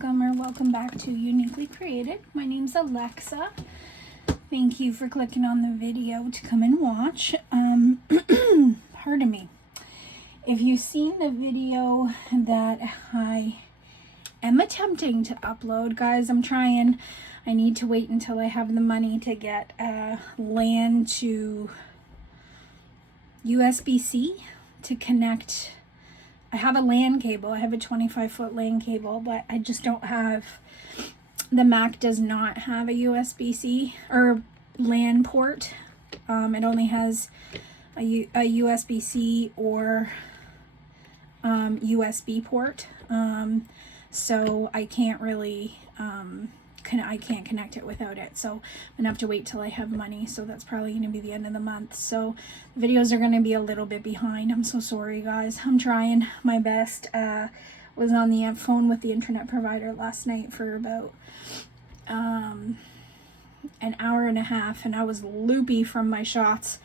welcome back to Uniquely Created. My name's Alexa. Thank you for clicking on the video to come and watch. Pardon me. If you've seen the video that I am attempting to upload, guys, I'm trying. I need to wait until I have the money to get LAN to USB-C to connect. I have a LAN cable. I have a 25-foot LAN cable, but I just don't have, the Mac does not have a USB-C or LAN port. It only has a USB-C or USB port. So I can't really, I can't connect it without it. So I'm gonna have to wait till I have money. So that's probably gonna be the end of the month. So videos are gonna be a little bit behind. I'm so sorry, guys. I'm trying my best. Was on the phone with the internet provider last night for about an hour and a half, and I was loopy from my shots.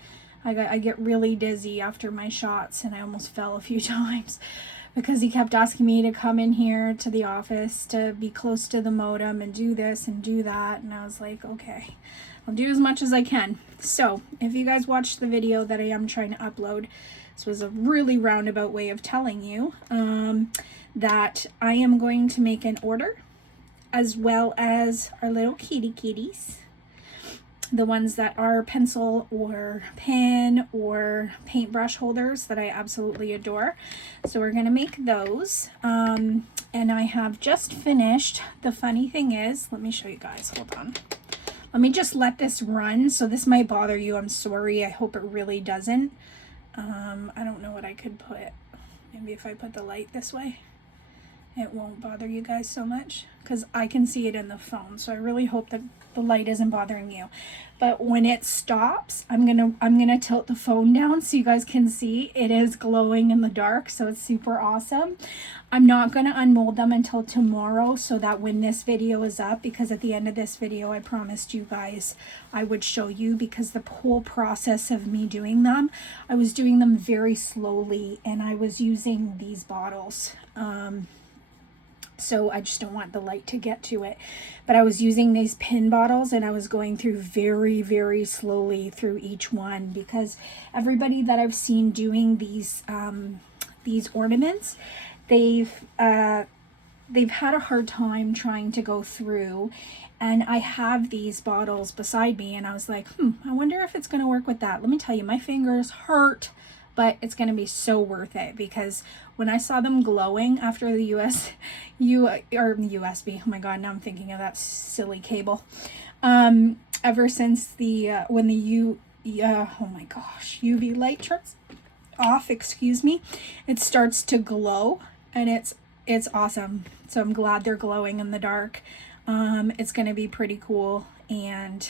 I get really dizzy after my shots, and I almost fell a few times because he kept asking me to come in here to the office to be close to the modem and do this and do that. And I was like, okay, I'll do as much as I can. So if you guys watched the video that I am trying to upload, this was a really roundabout way of telling you that I am going to make an order, as well as our little kitties. The ones that are pencil or pen or paintbrush holders that I absolutely adore. So we're going to make those. And I have just finished. The funny thing is, let me show you guys. Hold on. Let me just let this run. So this might bother you. I'm sorry. I hope it really doesn't. I don't know what I could put. Maybe if I put the light this way, it won't bother you guys so much, because I can see it in the phone. So I really hope that the light isn't bothering you. But when it stops, I'm gonna tilt the phone down so you guys can see it is glowing in the dark. So it's super awesome. I'm not gonna unmold them until tomorrow, so that when this video is up, because at the end of this video I promised you guys I would show you, because the whole process of me doing them, I was doing them very slowly, and I was using these bottles. So I just don't want the light to get to it. But I was using these pin bottles, and I was going through very, very slowly through each one, because everybody that I've seen doing these ornaments, they've had a hard time trying to go through. And I have these bottles beside me, and I was like, I wonder if it's going to work with that. Let me tell you, my fingers hurt, but it's going to be so worth it, because when I saw them glowing after the USB, oh my God, now I'm thinking of that silly cable. Ever since when the oh my gosh, UV light turns off, excuse me, it starts to glow, and it's awesome. So I'm glad they're glowing in the dark. It's going to be pretty cool. And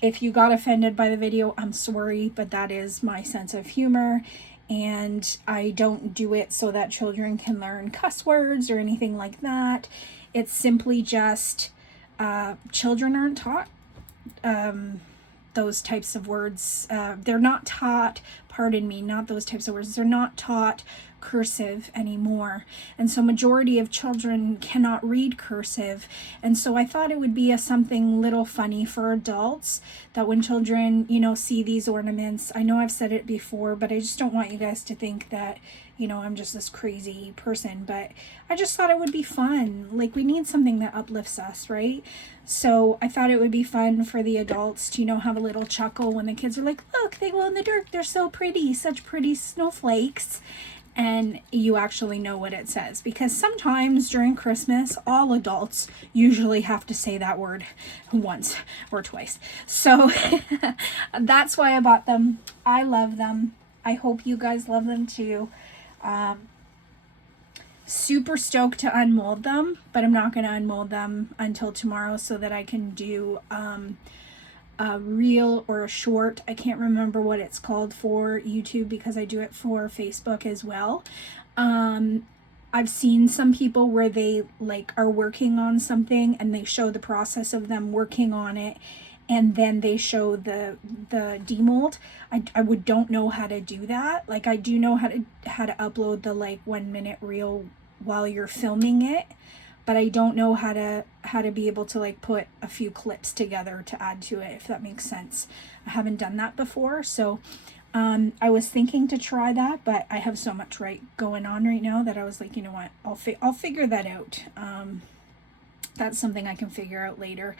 if you got offended by the video, I'm sorry, but that is my sense of humor, and I don't do it so that children can learn cuss words or anything like that. It's simply just children aren't taught those types of words. They're not taught, pardon me, not those types of words. They're not taught cursive anymore, and so majority of children cannot read cursive. And so I thought it would be something little funny for adults, that when children, see these ornaments, I know I've said it before, but I just don't want you guys to think that I'm just this crazy person. But I just thought it would be fun. Like, we need something that uplifts us, right? So I thought it would be fun for the adults to have a little chuckle when the kids are like, look, they glow in the dark, they're so pretty, such pretty snowflakes. And you actually know what it says, because sometimes during Christmas, all adults usually have to say that word once or twice. So that's why I bought them. I love them. I hope you guys love them too. Super stoked to unmold them, but I'm not going to unmold them until tomorrow, so that I can do a reel or a short. I can't remember what it's called for YouTube, because I do it for Facebook as well. I've seen some people where they are working on something, and they show the process of them working on it, and then they show the demold. I don't know how to do that. I do know how to upload the 1 minute reel while you're filming it, but I don't know how to be able to like put a few clips together to add to it, if that makes sense. I haven't done that before, so I was thinking to try that, but I have so much going on right now that I was like, you know what, I'll figure that out. That's something I can figure out later.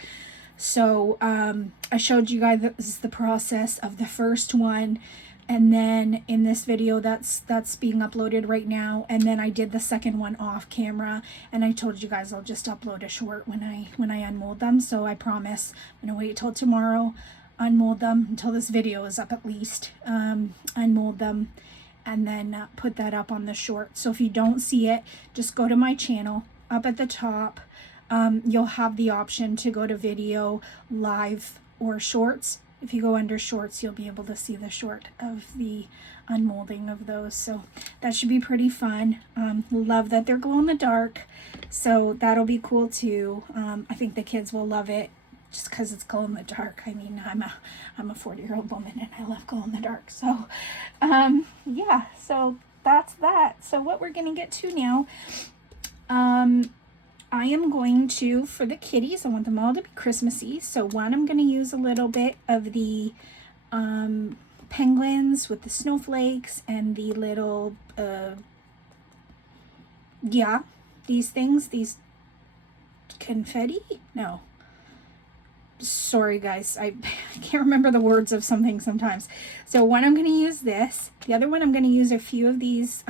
So I showed you guys the process of the first one, and then in this video that's being uploaded right now, and then I did the second one off camera, and I told you guys I'll just upload a short when I unmold them. So I promise I'm gonna wait till tomorrow, unmold them until this video is up at least, unmold them, and then put that up on the short. So if you don't see it, just go to my channel. Up at the top you'll have the option to go to video, live, or shorts. If you go under shorts, you'll be able to see the short of the unmolding of those. So that should be pretty fun. Love that they're glow in the dark, so that'll be cool too. I think the kids will love it just because it's glow in the dark. I mean, I'm a 40-year-old woman and I love glow in the dark. So yeah, so that's that. So what we're gonna get to now, I am going to, for the kitties, I want them all to be Christmassy. So one, I'm going to use a little bit of the penguins with the snowflakes and the little, yeah, these things, these confetti? No. Sorry guys, I can't remember the words of something sometimes. So one, I'm going to use this. The other one, I'm going to use a few of these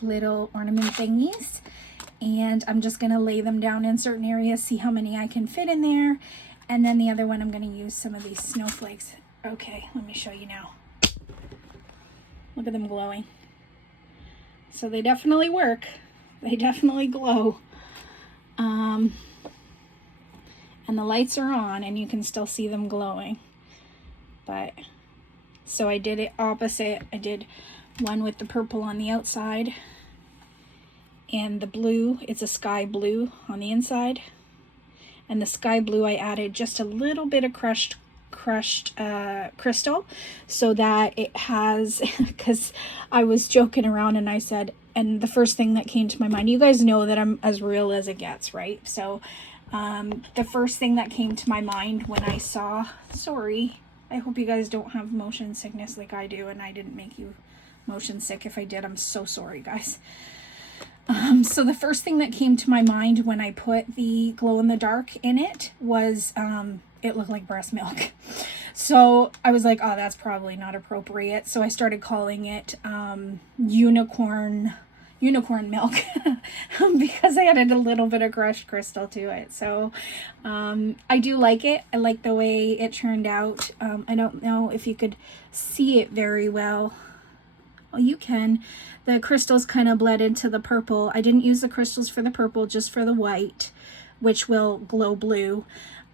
little ornament thingies. And I'm just going to lay them down in certain areas, see how many I can fit in there. And then the other one, I'm going to use some of these snowflakes. Okay, let me show you now. Look at them glowing. So they definitely work. They definitely glow. And the lights are on and you can still see them glowing. But, so I did it opposite. I did one with the purple on the outside, and the blue, it's a sky blue on the inside. And the sky blue, I added just a little bit of crushed crystal, so that it has, because I was joking around and I said, and the first thing that came to my mind, you guys know that I'm as real as it gets, right? So the first thing that came to my mind when I saw, sorry, I hope you guys don't have motion sickness like I do, and I didn't make you motion sick. If I did, I'm so sorry guys. So the first thing that came to my mind when I put the glow in the dark in it was it looked like breast milk. So I was like, oh, that's probably not appropriate. So I started calling it unicorn milk because I added a little bit of crushed crystal to it. So I do like it. I like the way it turned out. I don't know if you could see it very well. Well, you can. The crystals kind of bled into the purple. I didn't use the crystals for the purple, just for the white, which will glow blue.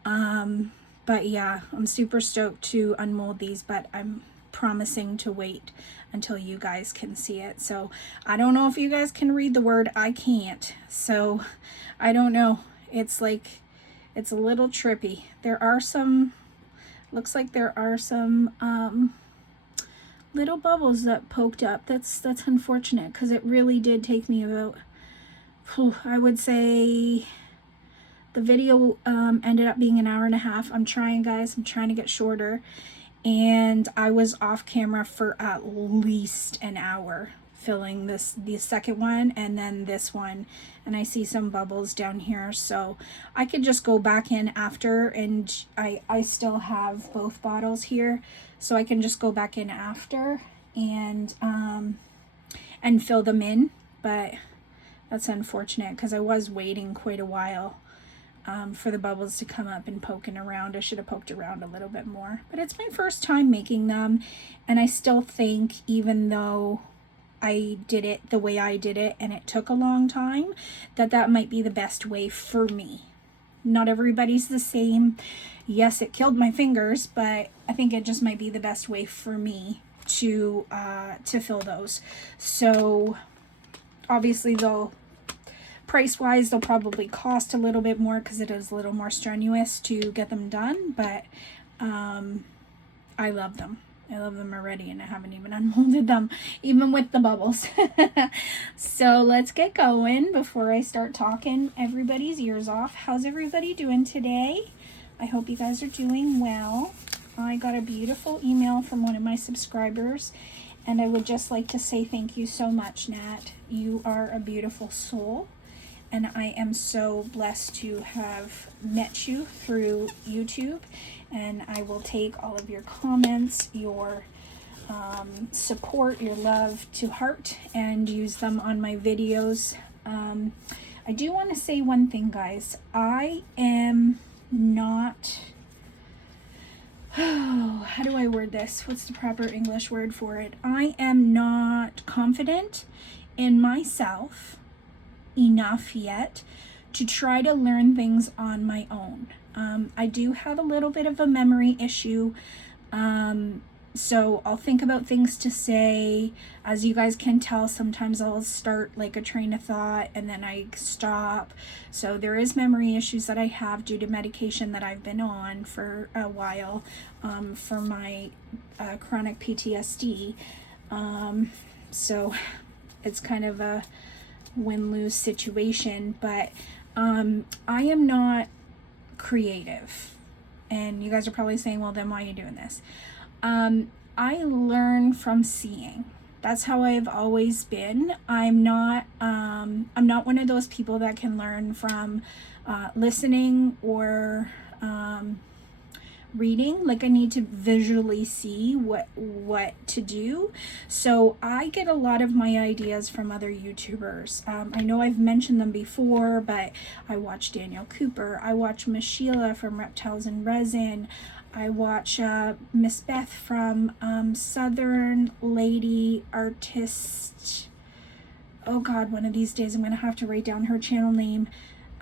But yeah, I'm super stoked to unmold these, but I'm promising to wait until you guys can see it. So I don't know if you guys can read the word. I can't. So I don't know. It's like, it's a little trippy. There are some, looks like there are some, little bubbles that poked up. That's unfortunate, because it really did take me about, I would say the video ended up being an hour and a half. I'm trying, guys. I'm trying to get shorter, and I was off camera for at least an hour filling the second one and then this one, and I see some bubbles down here, so I could just go back in after, and I still have both bottles here, so I can just go back in after and fill them in. But that's unfortunate because I was waiting quite a while for the bubbles to come up and poking around. I should have poked around a little bit more, but it's my first time making them, and I still think, even though I did it the way I did it and it took a long time, that might be the best way for me. Not everybody's the same. Yes, it killed my fingers, but I think it just might be the best way for me to fill those. So obviously, though, price-wise, they'll probably cost a little bit more because it is a little more strenuous to get them done, but I love them. I love them already, and I haven't even unmolded them, even with the bubbles. So let's get going before I start talking everybody's ears off. How's everybody doing today? I hope you guys are doing well. I got a beautiful email from one of my subscribers, and I would just like to say thank you so much, Nat. You are a beautiful soul, and I am so blessed to have met you through YouTube. And I will take all of your comments, your support, your love to heart, and use them on my videos. I do want to say one thing, guys. I am not... Oh, how do I word this? What's the proper English word for it? I am not confident in myself enough yet to try to learn things on my own. I do have a little bit of a memory issue, so I'll think about things to say. As you guys can tell, sometimes I'll start like a train of thought and then I stop. So there is memory issues that I have due to medication that I've been on for a while, for my chronic PTSD. So it's kind of a win-lose situation, but I am not creative. And you guys are probably saying, well, then why are you doing this? I learn from seeing. That's how I've always been. I'm not one of those people that can learn from listening or reading. Like, I need to visually see what to do. So I get a lot of my ideas from other YouTubers. I know I've mentioned them before, but I watch Daniel Cooper. I watch Miss Sheila from Reptiles and Resin. I watch Miss Beth from Southern Lady Artist. Oh God, one of these days I'm going to have to write down her channel name.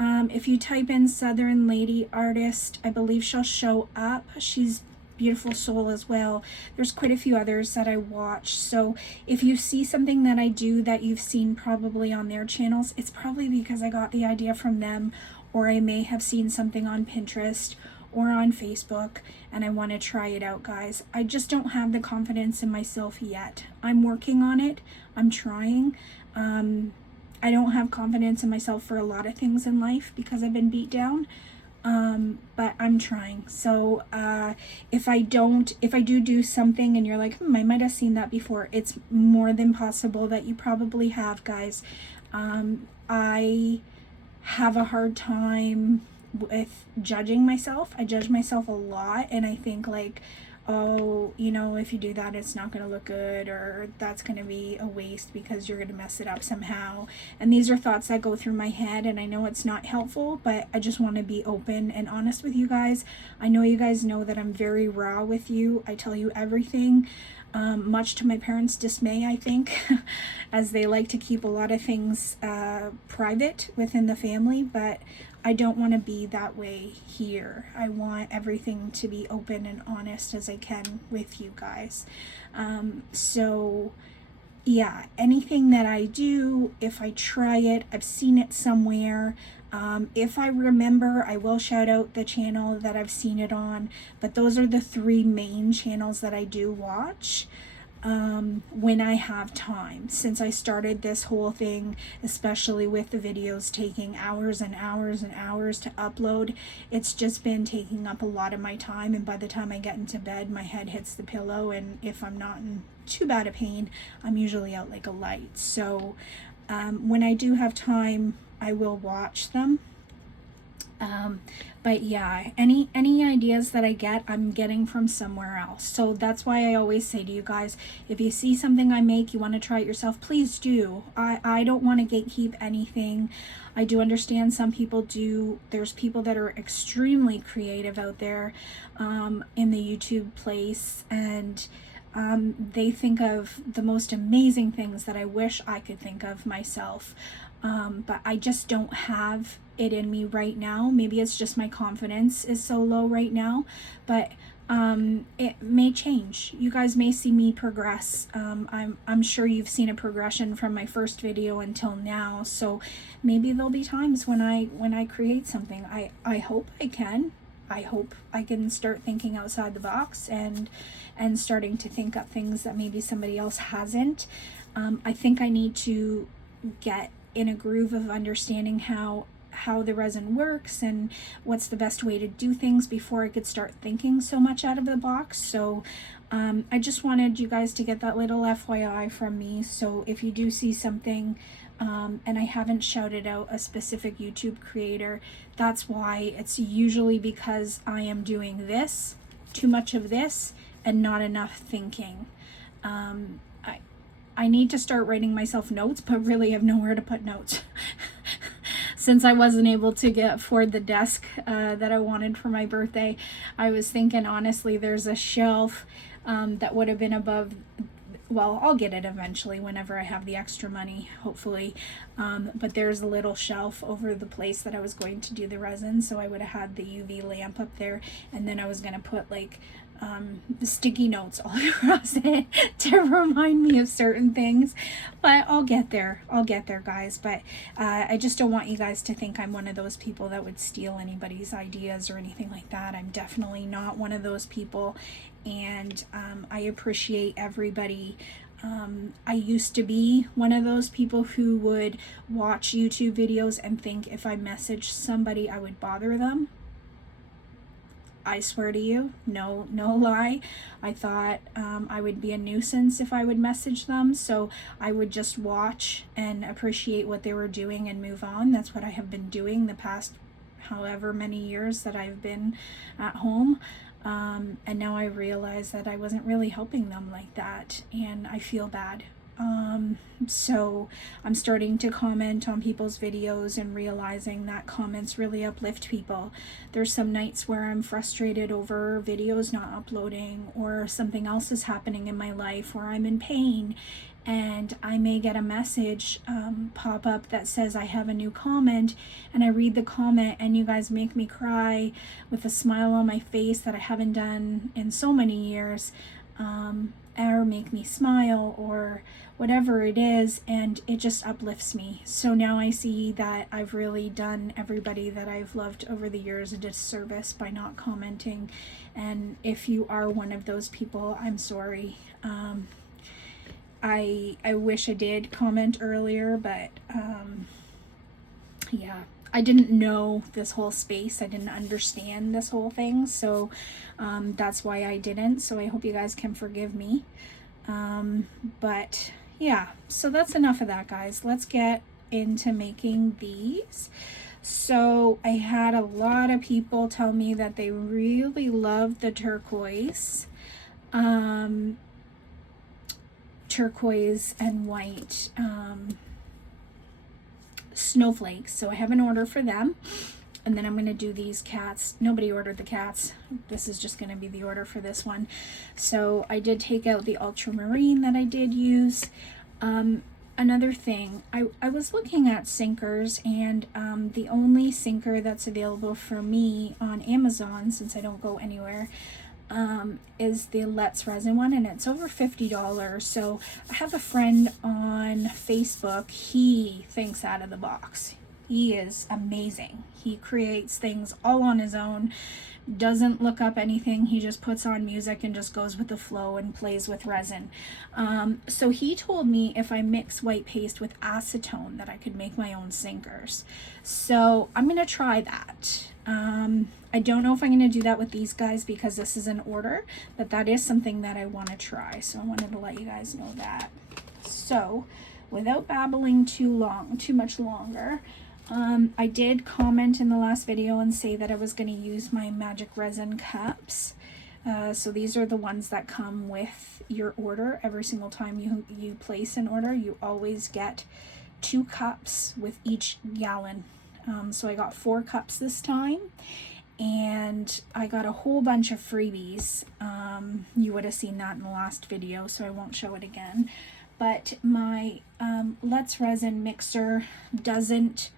If you type in Southern Lady Artist, I believe she'll show up. She's beautiful soul as well. There's quite a few others that I watch. So if you see something that I do that you've seen probably on their channels, it's probably because I got the idea from them, or I may have seen something on Pinterest or on Facebook and I want to try it out, guys. I just don't have the confidence in myself yet. I'm working on it. I'm trying. I don't have confidence in myself for a lot of things in life because I've been beat down, but I'm trying. So if I do something and you're like, I might have seen that before, it's more than possible that you probably have, guys. I have a hard time with judging myself. I judge myself a lot, and I think like, oh, if you do that, it's not going to look good, or that's going to be a waste because you're going to mess it up somehow. And these are thoughts that go through my head, and I know it's not helpful, but I just want to be open and honest with you guys. I know you guys know that I'm very raw with you. I tell you everything, much to my parents' dismay, I think, as they like to keep a lot of things private within the family, but I don't want to be that way here. I want everything to be open and honest as I can with you guys. So yeah, anything that I do, if I try it, I've seen it somewhere. If I remember, I will shout out the channel that I've seen it on, but those are the three main channels that I do watch when I have time. Since I started this whole thing, especially with the videos taking hours and hours and hours to upload, it's just been taking up a lot of my time, and by the time I get into bed, my head hits the pillow, and if I'm not in too bad a pain, I'm usually out like a light. So when I do have time, I will watch them. But yeah, any ideas that I get, I'm getting from somewhere else. So that's why I always say to you guys, if you see something I make, you want to try it yourself, please do. I don't want to gatekeep anything. I do understand some people do. There's people that are extremely creative out there in the YouTube place, and they think of the most amazing things that I wish I could think of myself. But I just don't have it in me right now. Maybe it's just my confidence is so low right now, but it may change. You guys may see me progress. I'm sure you've seen a progression from my first video until now, so maybe there'll be times when I create something. I hope I can. I hope I can start thinking outside the box and starting to think up things that maybe somebody else hasn't. I think I need to get in a groove of understanding how the resin works and what's the best way to do things before I could start thinking so much out of the box. So I just wanted you guys to get that little FYI from me. So if you do see something and I haven't shouted out a specific YouTube creator, that's why. It's usually because I am doing this, too much of this, and not enough thinking. I need to start writing myself notes, but really have nowhere to put notes. Since I wasn't able to afford the desk that I wanted for my birthday, I was thinking, honestly, there's a shelf that would have been above, well, I'll get it eventually whenever I have the extra money, hopefully. But there's a little shelf over the place that I was going to do the resin, so I would have had the UV lamp up there, and then I was going to put like the sticky notes all across it to remind me of certain things. But I'll get there, guys. But I just don't want you guys to think I'm one of those people that would steal anybody's ideas or anything like that. I'm definitely not one of those people, and I appreciate everybody. I used to be one of those people who would watch YouTube videos and think if I messaged somebody I would bother them. I swear to you, no lie. I thought I would be a nuisance if I would message them, so I would just watch and appreciate what they were doing and move on. That's what I have been doing the past however many years that I've been at home. And now I realize that I wasn't really helping them like that, and I feel bad. So I'm starting to comment on people's videos and realizing that comments really uplift people. There's some nights where I'm frustrated over videos not uploading, or something else is happening in my life, or I'm in pain, and I may get a message pop up that says I have a new comment, and I read the comment and you guys make me cry with a smile on my face that I haven't done in so many years, or make me smile, or whatever it is, and it just uplifts me. So now I see that I've really done everybody that I've loved over the years a disservice by not commenting, and if you are one of those people, I'm sorry. I wish I did comment earlier, but yeah, I didn't know this whole space. I didn't understand this whole thing, so that's why I didn't. So I hope you guys can forgive me. But yeah, so that's enough of that, guys. Let's get into making these. So I had a lot of people tell me that they really love the turquoise and white snowflakes. So I have an order for them, and then I'm going to do these cats. Nobody ordered the cats. This is just going to be the order for this one. So I did take out the ultramarine that I did use. Another thing, I was looking at sinkers, and the only sinker that's available for me on Amazon, since I don't go anywhere, is the Let's Resin one, and it's over $50. So I have a friend on Facebook. He thinks out of the box. He is amazing. He creates things all on his own, doesn't look up anything. He just puts on music and just goes with the flow and plays with resin. So he told me if I mix white paste with acetone that I could make my own sinkers. So I'm gonna try that. I don't know if I'm going to do that with these guys because this is an order, but that is something that I want to try. So I wanted to let you guys know that. So without babbling too much longer, I did comment in the last video and say that I was going to use my magic resin cups. So these are the ones that come with your order. Every single time you place an order, you always get 2 cups with each gallon. So I got 4 cups this time, and I got a whole bunch of freebies. You would have seen that in the last video, so I won't show it again. But my Let's Resin mixer doesn't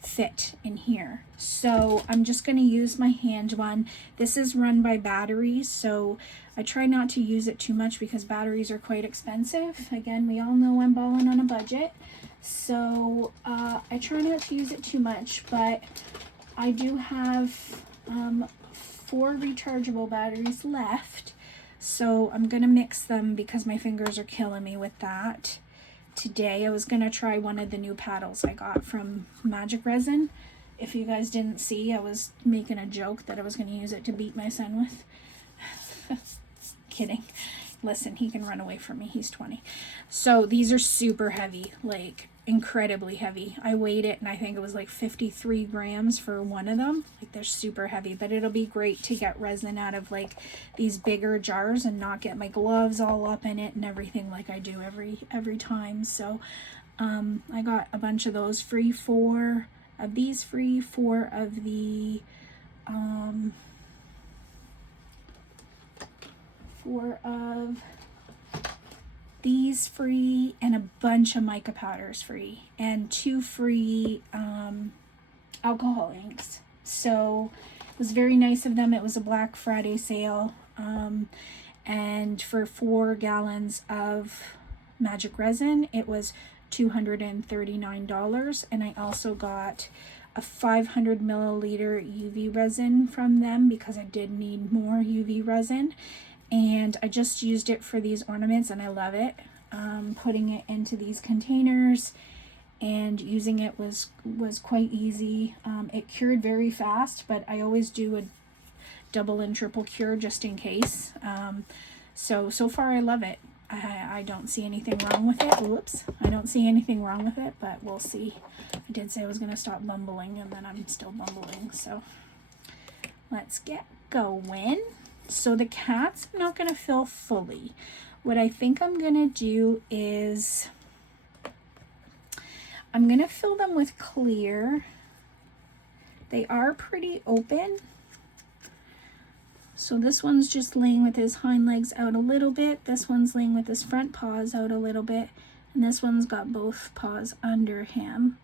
fit in here, so I'm just going to use my hand one. This is run by batteries, so I try not to use it too much because batteries are quite expensive. Again, we all know I'm balling on a budget. So I try not to use it too much, but I do have 4 rechargeable batteries left. So I'm going to mix them because my fingers are killing me with that. Today I was going to try one of the new paddles I got from Magic Resin. If you guys didn't see, I was making a joke that I was going to use it to beat my son with. Kidding. Listen, he can run away from me. He's 20. So these are super heavy, like incredibly heavy. I weighed it and I think it was like 53 grams for one of them. Like they're super heavy, but it'll be great to get resin out of like these bigger jars and not get my gloves all up in it and everything like I do every time. So I got a bunch of those free, 4 of these free, 4 of the 4 of these free, and a bunch of mica powders free, and 2 free alcohol inks. So it was very nice of them. It was a Black Friday sale, and for 4 gallons of Magic Resin it was $239. And I also got a 500 milliliter UV resin from them because I did need more UV resin. And I just used it for these ornaments and I love it. Putting it into these containers and using it was quite easy. It cured very fast, but I always do a double and triple cure just in case. So far I love it. I don't see anything wrong with it. Whoops. I don't see anything wrong with it, but we'll see. I did say I was going to stop bumbling and then I'm still bumbling. So let's get going. So the cats I'm not going to fill fully. What I think I'm going to do is I'm going to fill them with clear. They are pretty open. So this one's just laying with his hind legs out a little bit. This one's laying with his front paws out a little bit. And this one's got both paws under him.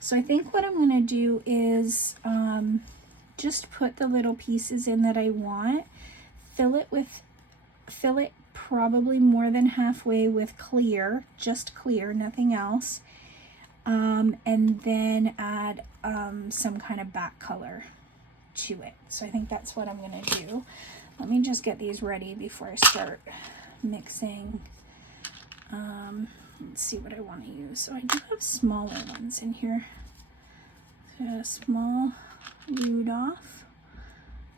So I think what I'm going to do is just put the little pieces in that I want. Fill it probably more than halfway with clear, just clear, nothing else. And then add some kind of back color to it. So I think that's what I'm going to do. Let me just get these ready before I start mixing. Let's see what I want to use. So I do have smaller ones in here. So a small Rudolph,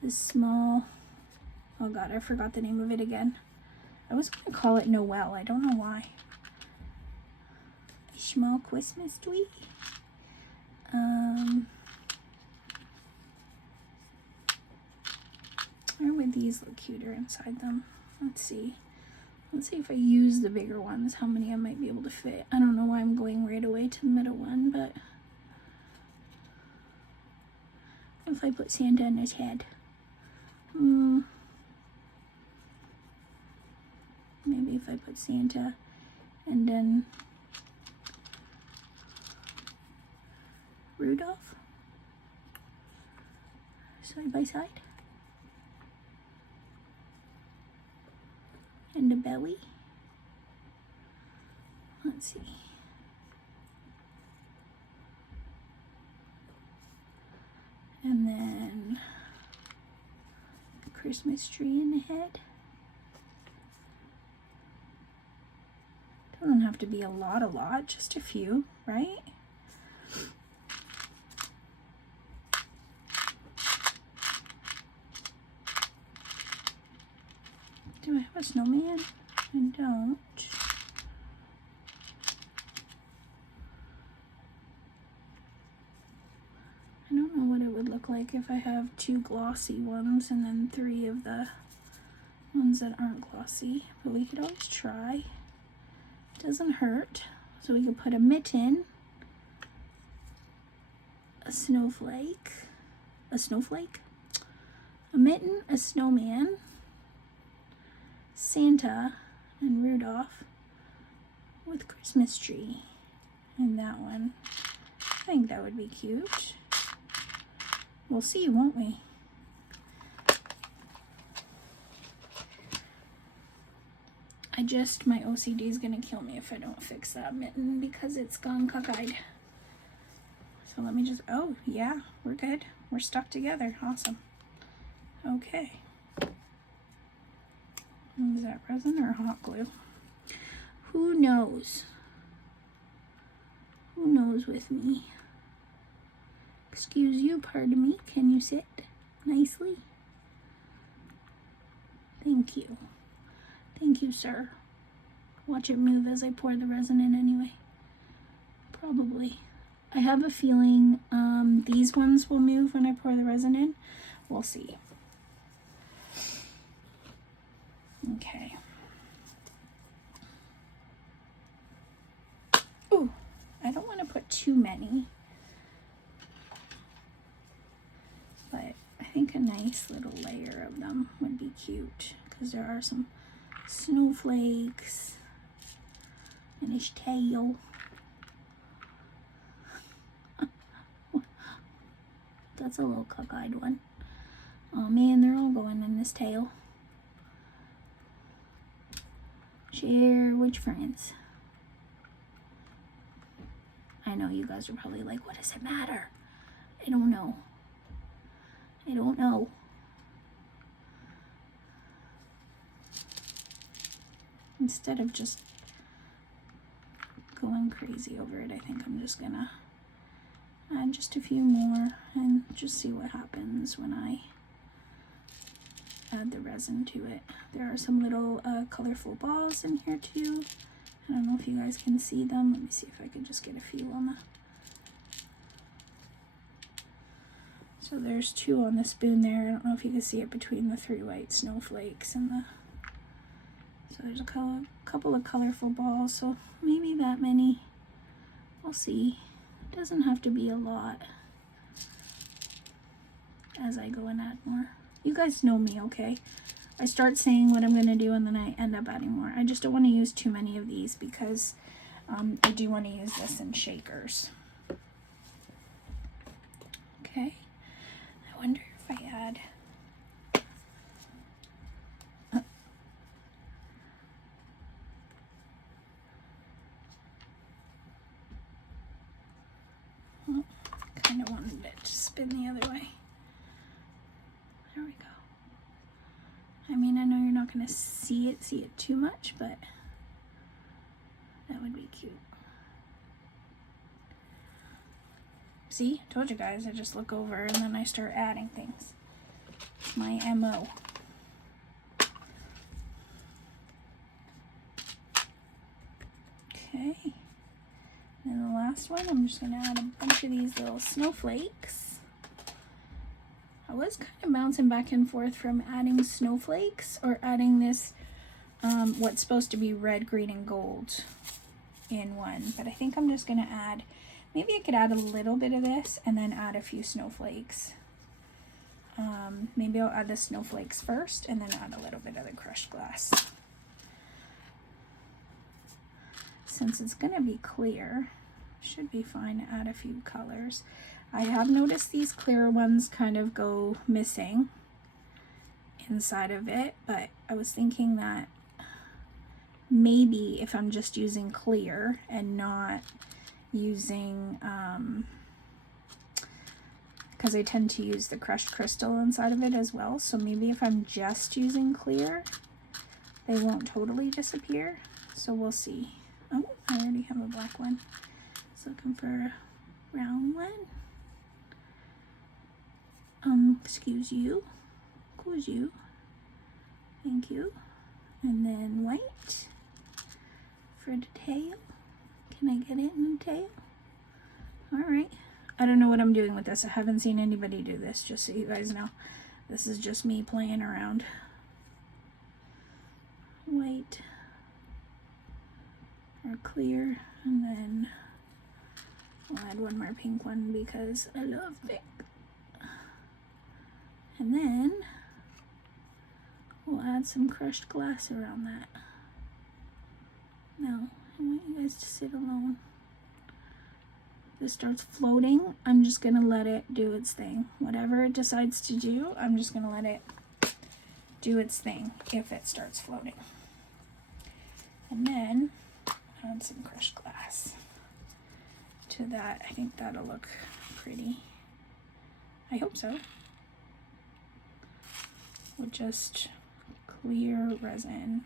this small, oh god, I forgot the name of it again. I was going to call it Noel. I don't know why. A small Christmas tree. Or would these look cuter inside them? Let's see. Let's see if I use the bigger ones, how many I might be able to fit. I don't know why I'm going right away to the middle one, but if I put Santa in his head. Maybe if I put Santa and then Rudolph side by side. And a belly. Let's see. And then a Christmas tree in the head. Doesn't have to be a lot, just a few, right? Do I have a snowman? I don't. I don't know what it would look like if I have 2 glossy ones and then 3 of the ones that aren't glossy, but we could always try. It doesn't hurt. So we could put a mitten, a snowflake, a mitten, a snowman, Santa, and Rudolph with Christmas tree. And that one, I think that would be cute. We'll see, won't we? My OCD is gonna kill me if I don't fix that mitten because it's gone cockeyed. So let me just, oh yeah, we're good. We're stuck together, awesome. Okay. Is that resin or hot glue? Who knows? Who knows with me? Excuse you, pardon me. Can you sit nicely? Thank you. Thank you, sir. Watch it move as I pour the resin in anyway. Probably. I have a feeling these ones will move when I pour the resin in. We'll see. Okay. Ooh, I don't want to put too many. But I think a nice little layer of them would be cute because there are some snowflakes and his tail. That's a little cockeyed one. Oh man, they're all going in this tail. Share with your friends. I know you guys are probably like, what does it matter? I don't know. I don't know. Instead of just going crazy over it, I think I'm just gonna add just a few more and just see what happens when I add the resin to it. There are some little colorful balls in here too. I don't know if you guys can see them. Let me see if I can just get a few on the... So there's two on the spoon there. I don't know if you can see it between the 3 white snowflakes and the... So there's a couple of colorful balls, so maybe that many. We'll see. It doesn't have to be a lot as I go and add more. You guys know me, okay? I start saying what I'm going to do and then I end up adding more. I just don't want to use too many of these because I do want to use this in shakers. Okay. I wonder if I add... kind of wanted it to spin the other way. There we go. I mean, I know you're not going to see it too much, but that would be cute. See, I told you guys, I just look over and then I start adding things. It's my MO. Okay. And the last one, I'm just going to add a bunch of these little snowflakes. I was kind of bouncing back and forth from adding snowflakes or adding this, what's supposed to be red, green, and gold in one. But I think I'm just going to add, maybe I could add a little bit of this and then add a few snowflakes. Maybe I'll add the snowflakes first and then add a little bit of the crushed glass. Since it's going to be clear, should be fine to add a few colors. I have noticed these clear ones kind of go missing inside of it, but I was thinking that maybe if I'm just using clear and not using, because I tend to use the crushed crystal inside of it as well, so maybe if I'm just using clear, they won't totally disappear. So we'll see. Oh, I already have a black one. Just looking for a brown one. Excuse you. Excuse you. Thank you. And then white for the tail. Can I get it in the tail? Alright. I don't know what I'm doing with this. I haven't seen anybody do this, just so you guys know. This is just me playing around. White. Or clear, and then I'll add one more pink one because I love pink. And then we'll add some crushed glass around that. No, I want you guys to sit alone. If this starts floating, I'm just gonna let it do its thing. Whatever it decides to do, I'm just gonna let it do its thing if it starts floating. And then add some crushed glass to that. I think that'll look pretty. I hope so. with just clear resin.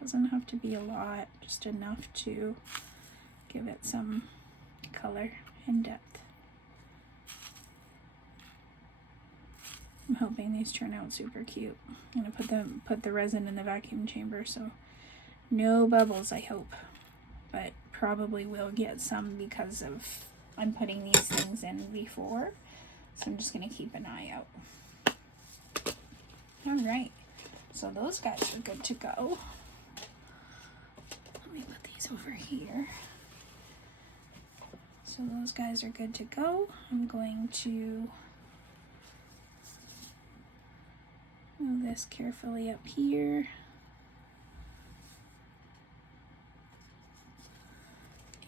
Doesn't have to be a lot, just enough to give it some color and depth. I'm hoping these turn out super cute. I'm gonna put the resin in the vacuum chamber, so no bubbles, I hope. But probably will get some because of I'm putting these things in before. So I'm just gonna keep an eye out. Alright, so those guys are good to go. Let me put these over here. So those guys are good to go. I'm going to move this carefully up here.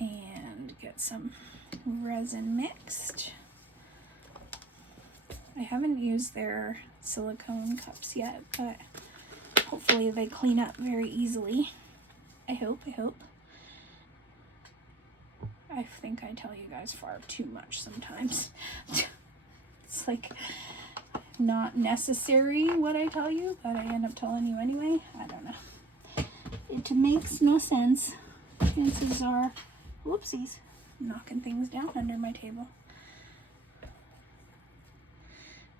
And get some resin mixed. I haven't used their silicone cups yet, but hopefully they clean up very easily. I hope. I think I tell you guys far too much sometimes. It's like not necessary what I tell you, but I end up telling you anyway. I don't know. It makes no sense. Chances are, whoopsies, knocking things down under my table.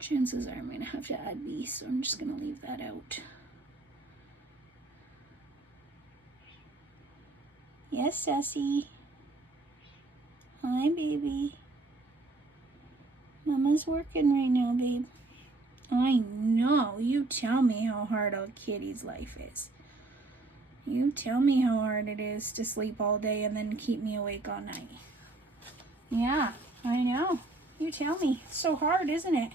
Chances are I'm going to have to add these, so I'm just going to leave that out. Yes, Sassy. Hi, baby. Mama's working right now, babe. I know. You tell me how hard a kitty's life is. You tell me how hard it is to sleep all day and then keep me awake all night. Yeah, I know. You tell me. It's so hard, isn't it?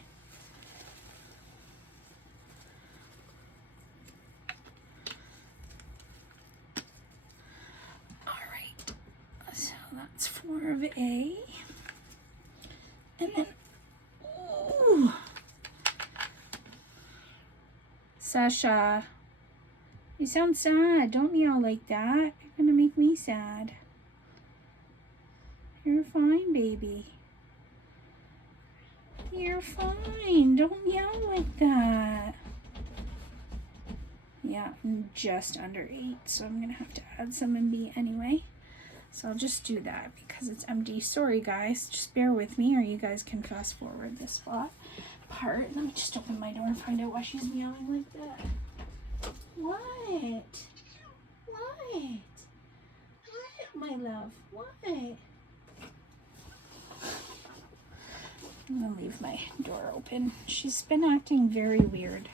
Alright. So that's 4 of A. And then, ooh. Sasha. You sound sad. Don't meow like that. You're gonna make me sad. You're fine, baby. You're fine. Don't meow like that. Yeah, I'm just under 8, so I'm gonna have to add some in B anyway. So I'll just do that because it's empty. Sorry, guys. Just bear with me, or you guys can fast forward this part. Let me just open my door and find out why she's meowing like that. What? What, my love? What? I'm gonna leave my door open. She's been acting very weird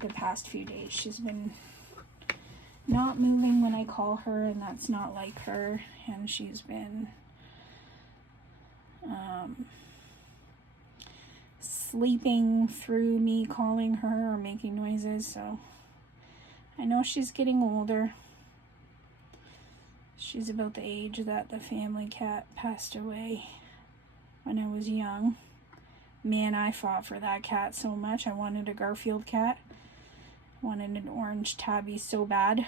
the past few days. She's been not moving when I call her, and that's not like her. And she's been sleeping through me calling her or making noises, so I know she's getting older. She's about the age that the family cat passed away when I was young. Man, I fought for that cat so much. I wanted a Garfield cat. I wanted an orange tabby so bad.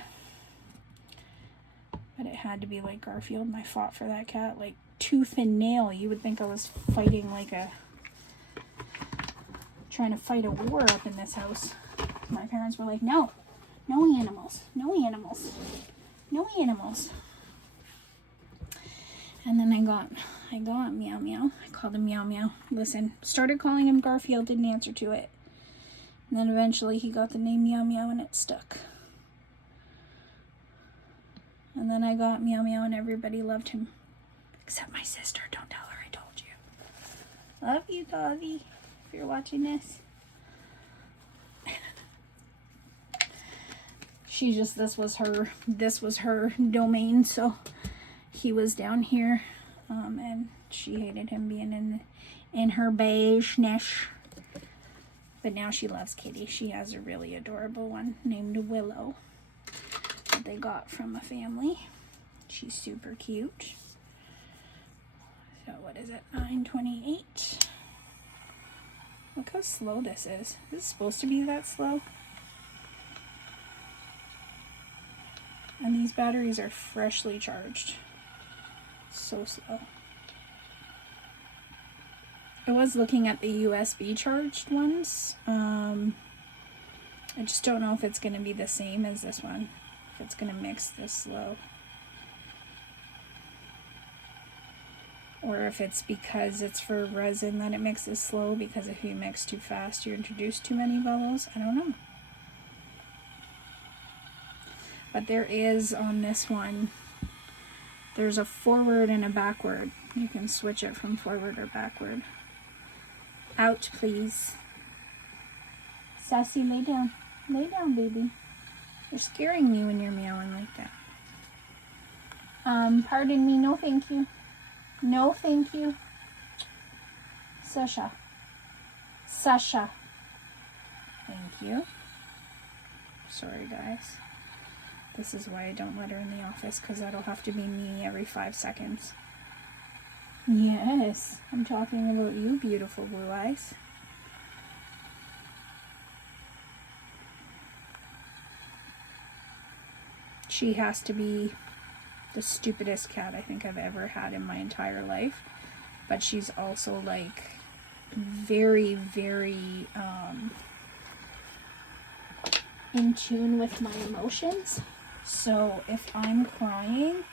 But it had to be like Garfield, and I fought for that cat like tooth and nail. You would think I was fighting like trying to fight a war up in this house. My parents were like, no animals, no animals, no animals. And then I got Meow Meow. I called him Meow Meow. Listen, started calling him Garfield, didn't answer to it. And then eventually he got the name Meow Meow and it stuck. And then I got Meow Meow and everybody loved him. Except my sister. Don't tell her I told you. Love you, Doggy. If you're watching this. This was her domain, so he was down here, and she hated him being in her beigeness. But now she loves Kitty. She has a really adorable one named Willow that they got from a family. She's super cute. So what is it? 9:28. Look how slow this is. Is it supposed to be that slow? And these batteries are freshly charged. So slow. I was looking at the USB charged ones. I just don't know if it's going to be the same as this one, if it's going to mix this slow. Or if it's because it's for resin that it mixes slow, because if you mix too fast you introduce too many bubbles. I don't know. But there is, on this one, there's a forward and a backward. You can switch it from forward or backward. Out, please. Sassy, lay down. Lay down, baby. You're scaring me when you're meowing like that. Pardon me, no thank you. No thank you. Sasha. Sasha. Thank you. Sorry, guys. This is why I don't let her in the office, because that'll have to be me every 5 seconds. Yes, I'm talking about you, beautiful blue eyes. She has to be the stupidest cat I think I've ever had in my entire life. But she's also like very, very in tune with my emotions. So if I'm crying,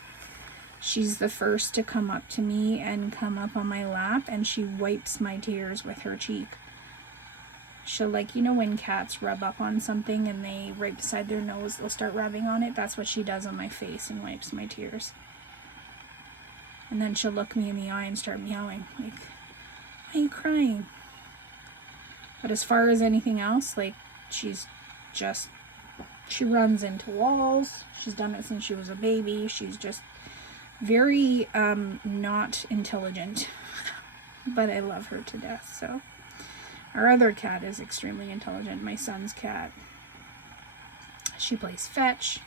she's the first to come up to me and come up on my lap, and she wipes my tears with her cheek. She'll, like, you know when cats rub up on something and they, right beside their nose, they'll start rubbing on it? That's what she does on my face and wipes my tears. And then she'll look me in the eye and start meowing. Like, why are you crying? But as far as anything else, like, she's just, she runs into walls. She's done it since she was a baby. She's just very not intelligent. But I love her to death, so. Our other cat is extremely intelligent, my son's cat. She plays fetch.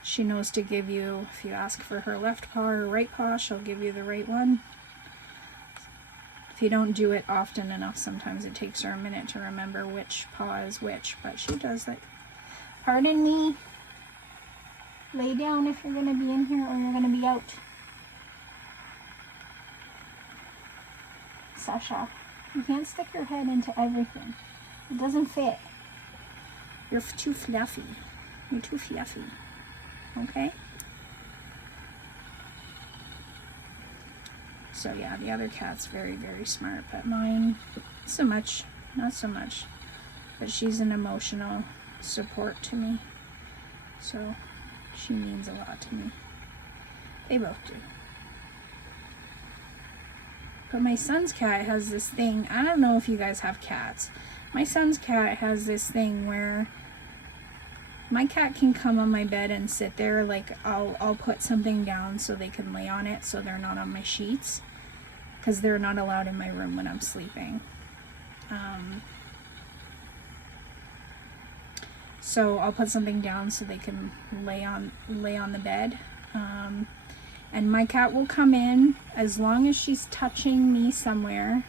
She knows to give you, if you ask for her left paw or right paw, she'll give you the right one. If you don't do it often enough, sometimes it takes her a minute to remember which paw is which, but she does that. Pardon me. Lay down if you're going to be in here or you're going to be out. Sasha, you can't stick your head into everything. It doesn't fit. You're too fluffy. You're too fluffy. Okay? So yeah, the other cat's very, very smart, but mine, not so much. But she's an emotional support to me. So she means a lot to me. They both do. But my son's cat has this thing, I don't know if you guys have cats. My son's cat has this thing where my cat can come on my bed and sit there, like I'll put something down so they can lay on it so they're not on my sheets, because they're not allowed in my room when I'm sleeping. So I'll put something down so they can lay on the bed. And my cat will come in as long as she's touching me somewhere,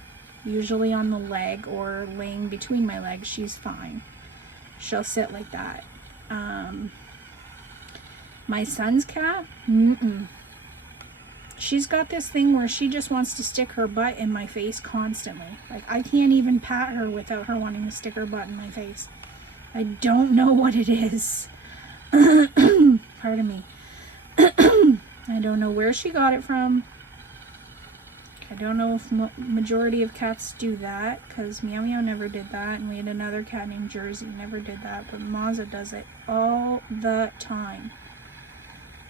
usually on the leg or laying between my legs, she's fine. She'll sit like that. My son's cat, she's got this thing where she just wants to stick her butt in my face constantly. Like, I can't even pat her without her wanting to stick her butt in my face. I don't know what it is. Pardon me. I don't know where she got it from. I don't know if majority of cats do that, because Meow Meow never did that, and we had another cat named Jersey, never did that, but Maza does it all the time.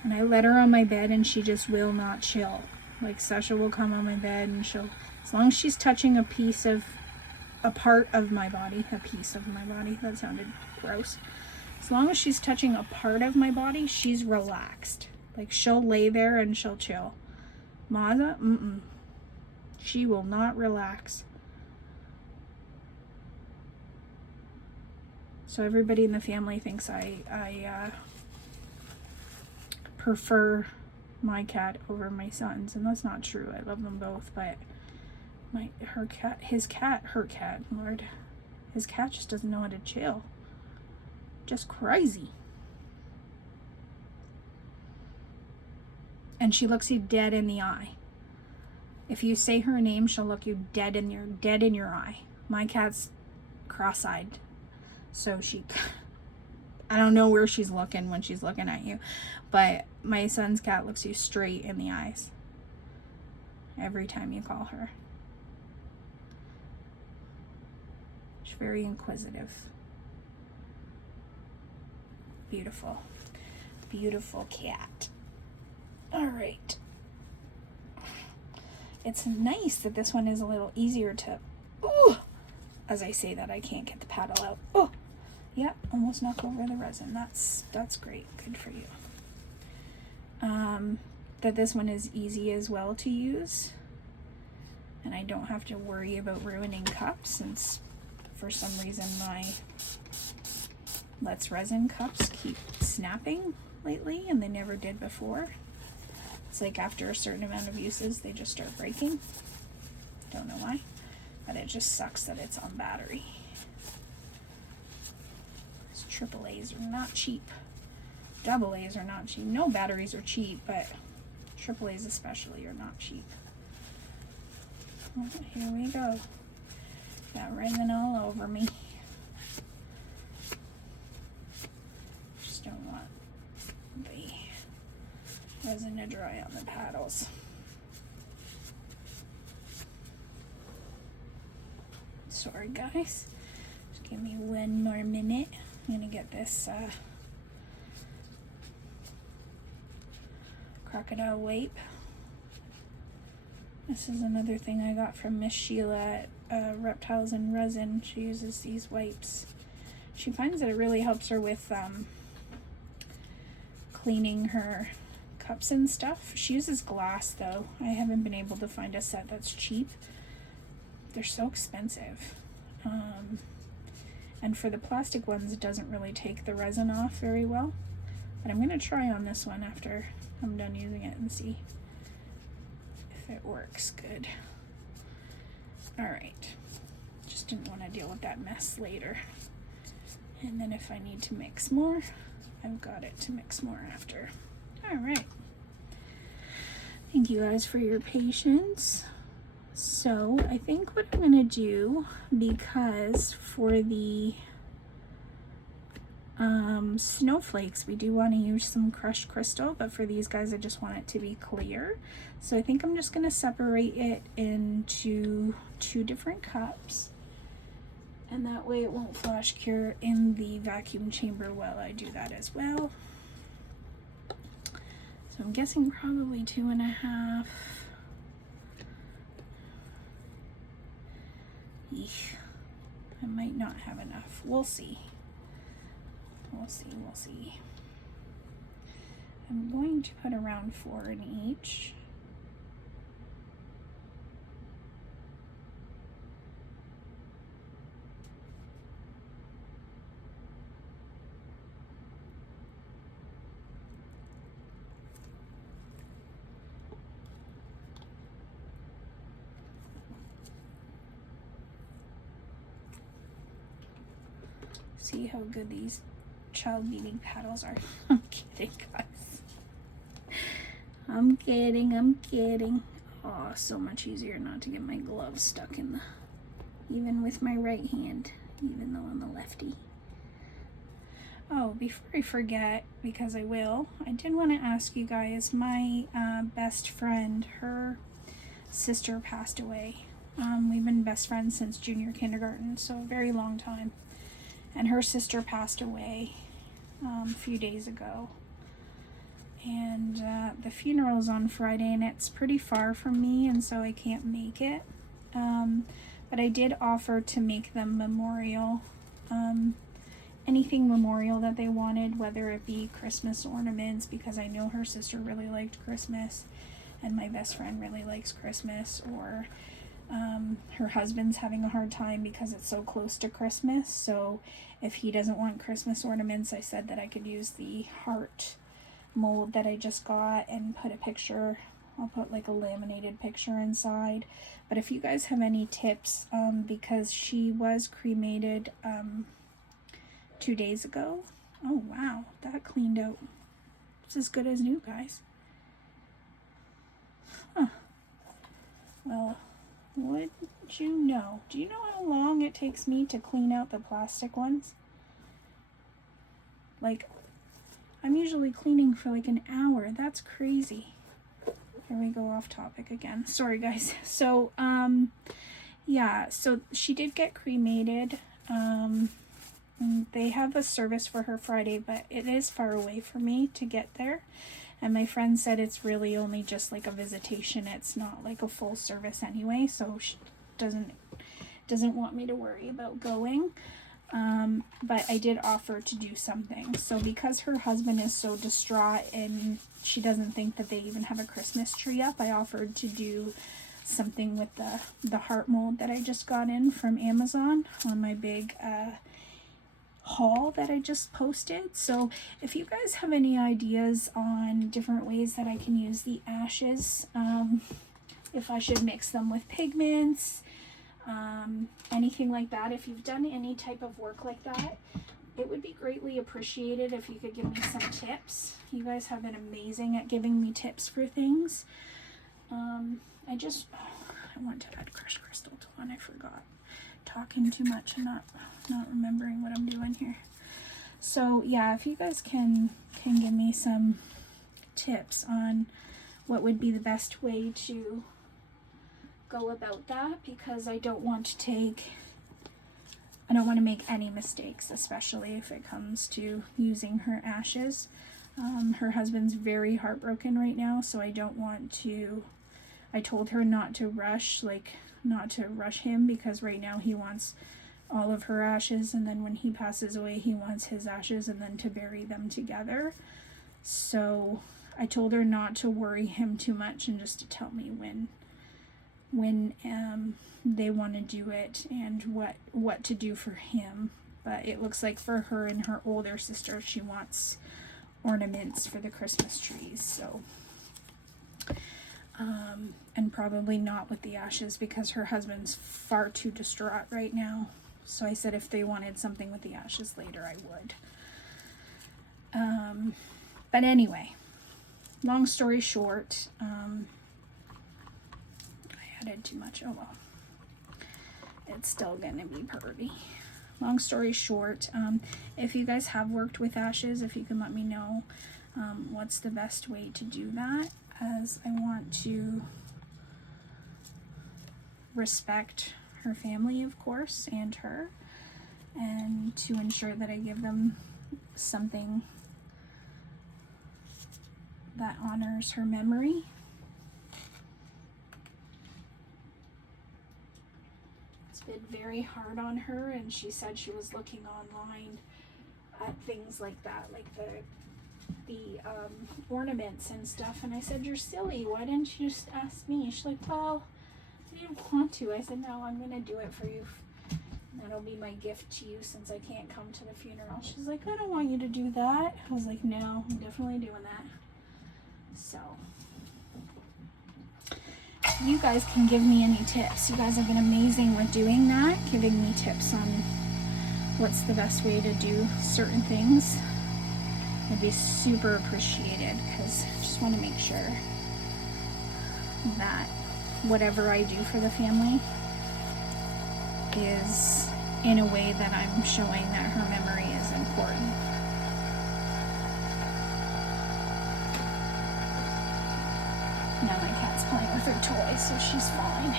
And I let her on my bed and she just will not chill. Like, Sasha will come on my bed and she'll, as long as she's touching a part of my body, that sounded gross. As long as she's touching a part of my body, she's relaxed. Like, she'll lay there and she'll chill. Maza, she will not relax. So everybody in the family thinks I prefer my cat over my son's, and that's not true. I love them both, but her cat just doesn't know how to chill. Just crazy. And she looks you dead in the eye. If you say her name, she'll look you dead in your eye. My cat's cross-eyed, so I don't know where she's looking when she's looking at you, but my son's cat looks you straight in the eyes every time you call her. She's very inquisitive. Beautiful, beautiful cat. All right. It's nice that this one is a little easier to, ooh, as I say that, I can't get the paddle out. Oh, yeah, almost knock over the resin. That's great. Good for you. That this one is easy as well to use. And I don't have to worry about ruining cups, since for some reason my Let's Resin cups keep snapping lately, and they never did before. It's like after a certain amount of uses, they just start breaking. Don't know why, but it just sucks that it's on battery. These AAAs are not cheap. AA's are not cheap. No batteries are cheap, but AAAs especially are not cheap. Oh, here we go. Got resin all over me. Just don't want the resin to dry on the paddles. Sorry guys, just give me one more minute. I'm gonna get this crocodile wipe. This is another thing I got from Miss Sheila at Reptiles and Resin. She uses these wipes. She finds that it really helps her with cleaning her cups and stuff. She uses glass though. I haven't been able to find a set that's cheap. They're so expensive. And for the plastic ones, it doesn't really take the resin off very well. But I'm going to try on this one after I'm done using it and see if it works good. Alright. Just didn't want to deal with that mess later. And then if I need to mix more, I've got it to mix more after. Alright. Thank you guys for your patience. So I think what I'm going to do, because for the snowflakes we do want to use some crushed crystal, but for these guys I just want it to be clear. So I think I'm just going to separate it into 2 different cups, and that way it won't flash cure in the vacuum chamber while I do that as well. So I'm guessing probably 2.5. Eesh, I might not have enough. We'll see. We'll see. I'm going to put around 4 in each. See how good these child beading paddles are. I'm kidding, guys. I'm kidding. Oh, so much easier not to get my gloves stuck in the, even with my right hand, even though I'm a lefty. Oh, before I forget, because I will, I did want to ask you guys, my best friend, her sister passed away. We've been best friends since junior kindergarten, so a very long time. And her sister passed away a few days ago. And the funeral's on Friday, and it's pretty far from me, and so I can't make it. But I did offer to make them memorial, anything memorial that they wanted, whether it be Christmas ornaments, because I know her sister really liked Christmas, and my best friend really likes Christmas, or her husband's having a hard time because it's so close to Christmas. So if he doesn't want Christmas ornaments, I said that I could use the heart mold that I just got and put a picture. I'll put like a laminated picture inside. But if you guys have any tips, because she was cremated 2 days ago. Oh wow, that cleaned out. It's as good as new, guys. Huh. Well, would you know? Do you know how long it takes me to clean out the plastic ones? Like, I'm usually cleaning for like an hour. That's crazy. Here we go off topic again. Sorry, guys. So, yeah, so she did get cremated. They have a service for her Friday, but it is far away for me to get there. And my friend said it's really only just like a visitation. It's not like a full service anyway, so she doesn't want me to worry about going. But I did offer to do something. So because her husband is so distraught and she doesn't think that they even have a Christmas tree up, I offered to do something with the heart mold that I just got in from Amazon on my big haul that I just posted. So if you guys have any ideas on different ways that I can use the ashes, if I should mix them with pigments, anything like that, if you've done any type of work like that, it would be greatly appreciated if you could give me some tips. You guys have been amazing at giving me tips for things. I want to add crushed crystal to one. I forgot. Talking too much and not remembering what I'm doing here. So yeah, if you guys can give me some tips on what would be the best way to go about that, because I don't want to make any mistakes, especially if it comes to using her ashes. Her husband's very heartbroken right now, so I told her not to rush him, because right now he wants all of her ashes, and then when he passes away he wants his ashes, and then to bury them together. So I told her not to worry him too much and just to tell me when they want to do it and what to do for him. But it looks like for her and her older sister, she wants ornaments for the Christmas trees. So and probably not with the ashes, because her husband's far too distraught right now. So I said if they wanted something with the ashes later, I would. But anyway, long story short, I added too much. Oh well, it's still gonna be pretty. Long story short, if you guys have worked with ashes, if you can let me know what's the best way to do that, as I want to respect her family, of course, and her, and to ensure that I give them something that honors her memory. It's been very hard on her, and she said she was looking online at things like that, like the ornaments and stuff, and I said, you're silly, why didn't you just ask me? She's like, well, I didn't want to. I said, no, I'm gonna do it for you. That'll be my gift to you since I can't come to the funeral. She's like, I don't want you to do that. I was like, no, I'm definitely doing that. So you guys can give me any tips. You guys have been amazing with doing that, giving me tips on what's the best way to do certain things. I'd be super appreciated, because I just want to make sure that whatever I do for the family is in a way that I'm showing that her memory is important. Now my cat's playing with her toy, so she's fine.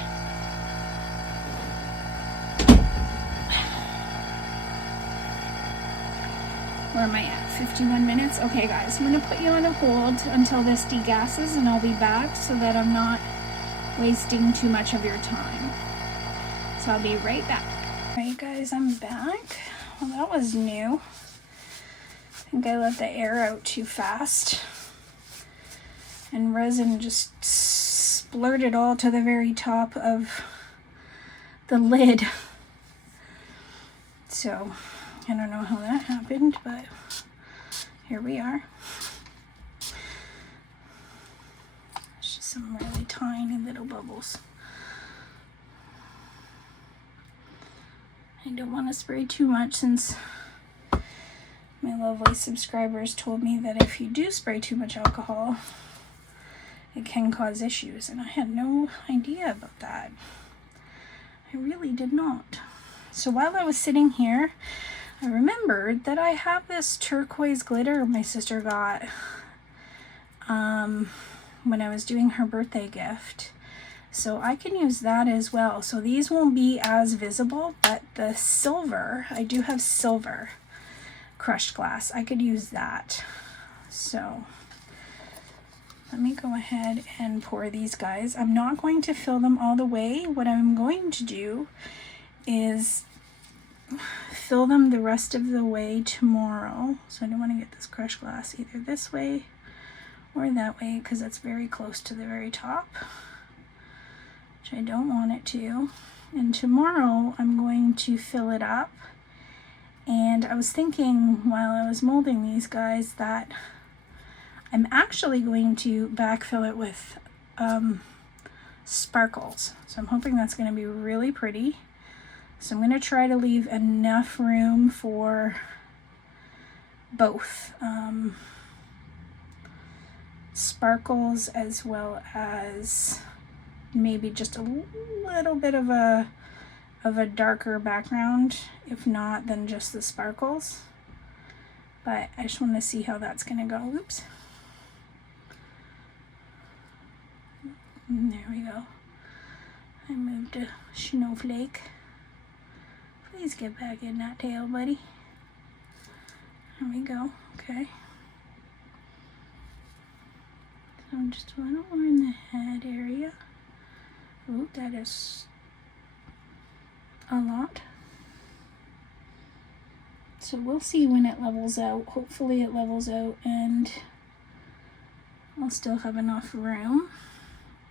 Where am I at? 51 minutes? Okay, guys, I'm going to put you on a hold until this degasses, and I'll be back so that I'm not wasting too much of your time. So I'll be right back. Alright, guys, I'm back. Well, that was new. I think I let the air out too fast, and resin just splurted all to the very top of the lid. So I don't know how that happened, but here we are. It's just some really tiny little bubbles. I don't want to spray too much, since my lovely subscribers told me that if you do spray too much alcohol, it can cause issues, and I had no idea about that. I really did not. So while I was sitting here, I remembered that I have this turquoise glitter my sister got when I was doing her birthday gift. So I can use that as well. So these won't be as visible, but the silver, I do have silver crushed glass. I could use that. So let me go ahead and pour these guys. I'm not going to fill them all the way. What I'm going to do is fill them the rest of the way tomorrow. So I don't want to get this crushed glass either this way or that way, because it's very close to the very top, which I don't want it to. And tomorrow I'm going to fill it up. And I was thinking while I was molding these guys that I'm actually going to backfill it with sparkles. So I'm hoping that's going to be really pretty. So I'm going to try to leave enough room for both sparkles as well as maybe just a little bit of a darker background, if not then just the sparkles. But I just want to see how that's going to go. Oops. And there we go. I moved a snowflake. Please get back in that tail, buddy. There we go. Okay. So just a little more in the head area. Ooh, that is a lot. So we'll see when it levels out. Hopefully it levels out and I'll still have enough room.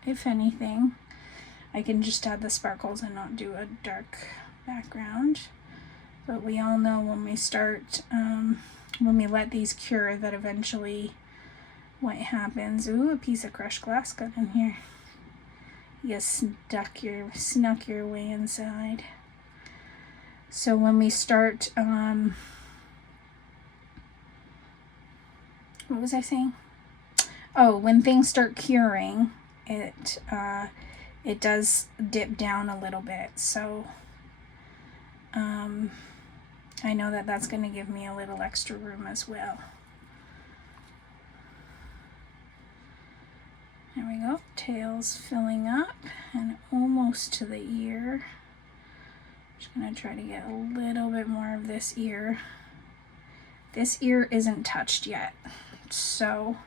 If anything, I can just add the sparkles and not do a dark background. But we all know when we start, when we let these cure, that eventually what happens. Ooh, a piece of crushed glass got in here. You snuck your way inside. So when we start, what was I saying? Oh, when things start curing, it does dip down a little bit. So I know that that's going to give me a little extra room as well. There we go. Tail's filling up and almost to the ear. Just going to try to get a little bit more of this ear. This ear isn't touched yet, so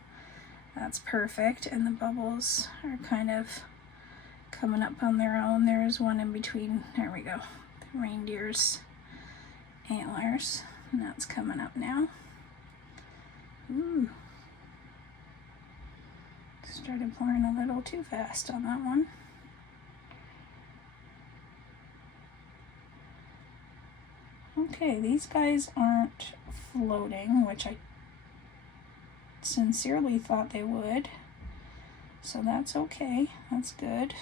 that's perfect. And the bubbles are kind of coming up on their own. There's one in between. There we go. The reindeer's antlers. And that's coming up now. Ooh. Started pouring a little too fast on that one. Okay, these guys aren't floating, which I sincerely thought they would. So that's okay. That's good.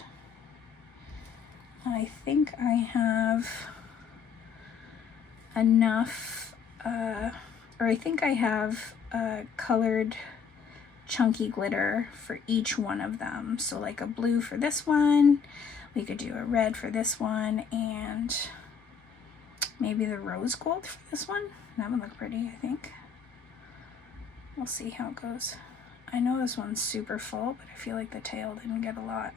I think I have enough, or I think I have colored chunky glitter for each one of them. So like a blue for this one, we could do a red for this one, and maybe the rose gold for this one. That would look pretty, I think. We'll see how it goes. I know this one's super full, but I feel like the tail didn't get a lot.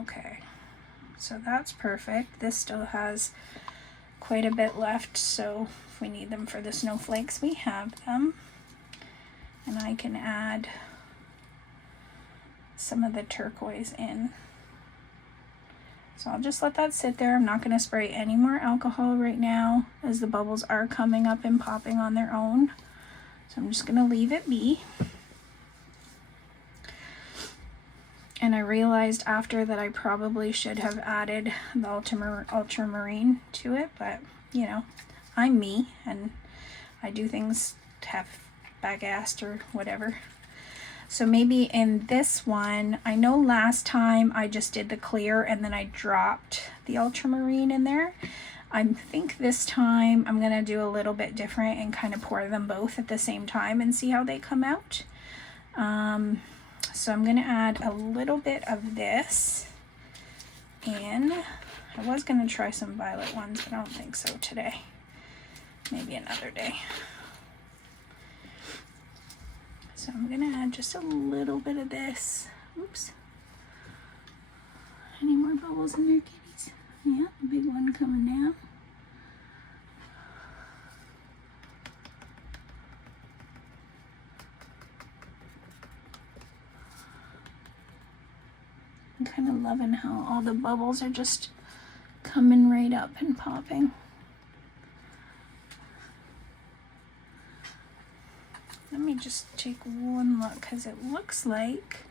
Okay, so that's perfect. This still has quite a bit left, so if we need them for the snowflakes, we have them. And I can add some of the turquoise in. So I'll just let that sit there. I'm not going to spray any more alcohol right now, as the bubbles are coming up and popping on their own. So I'm just going to leave it be. And I realized after that I probably should have added the ultramarine to it, but you know, I'm me and I do things half-assed or whatever. So maybe in this one, I know last time I just did the clear and then I dropped the ultramarine in there. I think this time I'm gonna do a little bit different and kind of pour them both at the same time and see how they come out. So I'm gonna add a little bit of this, and I was gonna try some violet ones, but I don't think so today. Maybe another day. So I'm gonna add just a little bit of this. Oops. Any more bubbles in there, kitties? Yeah, a big one coming down. I'm kind of loving how all the bubbles are just coming right up and popping. Let me just take one look, because it looks like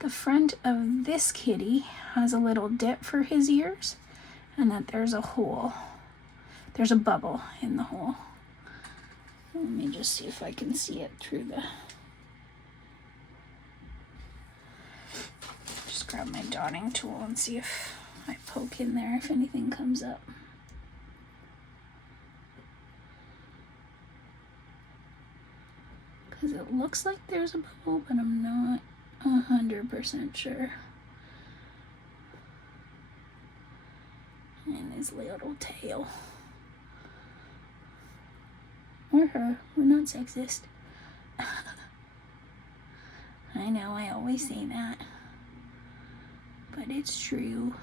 the front of this kitty has a little dip for his ears, and that there's a hole. There's a bubble in the hole. Let me just see if I can see it through the... Just grab my dotting tool and see if I poke in there, if anything comes up. Because it looks like there's a bubble, but I'm not 100% sure. And his little tail. Or her. We're not sexist. I know, I always say that. But it's true.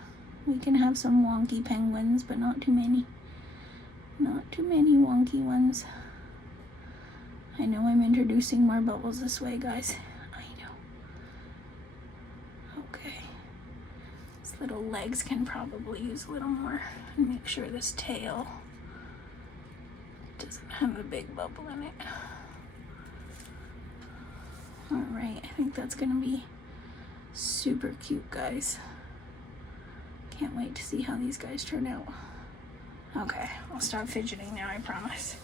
We can have some wonky penguins, but not too many. Not too many wonky ones. I know I'm introducing more bubbles this way, guys. I know. Okay. His little legs can probably use a little more. And make sure this tail doesn't have a big bubble in it. Alright, I think that's gonna be super cute, guys. Can't wait to see how these guys turn out. Okay, I'll stop fidgeting now, I promise.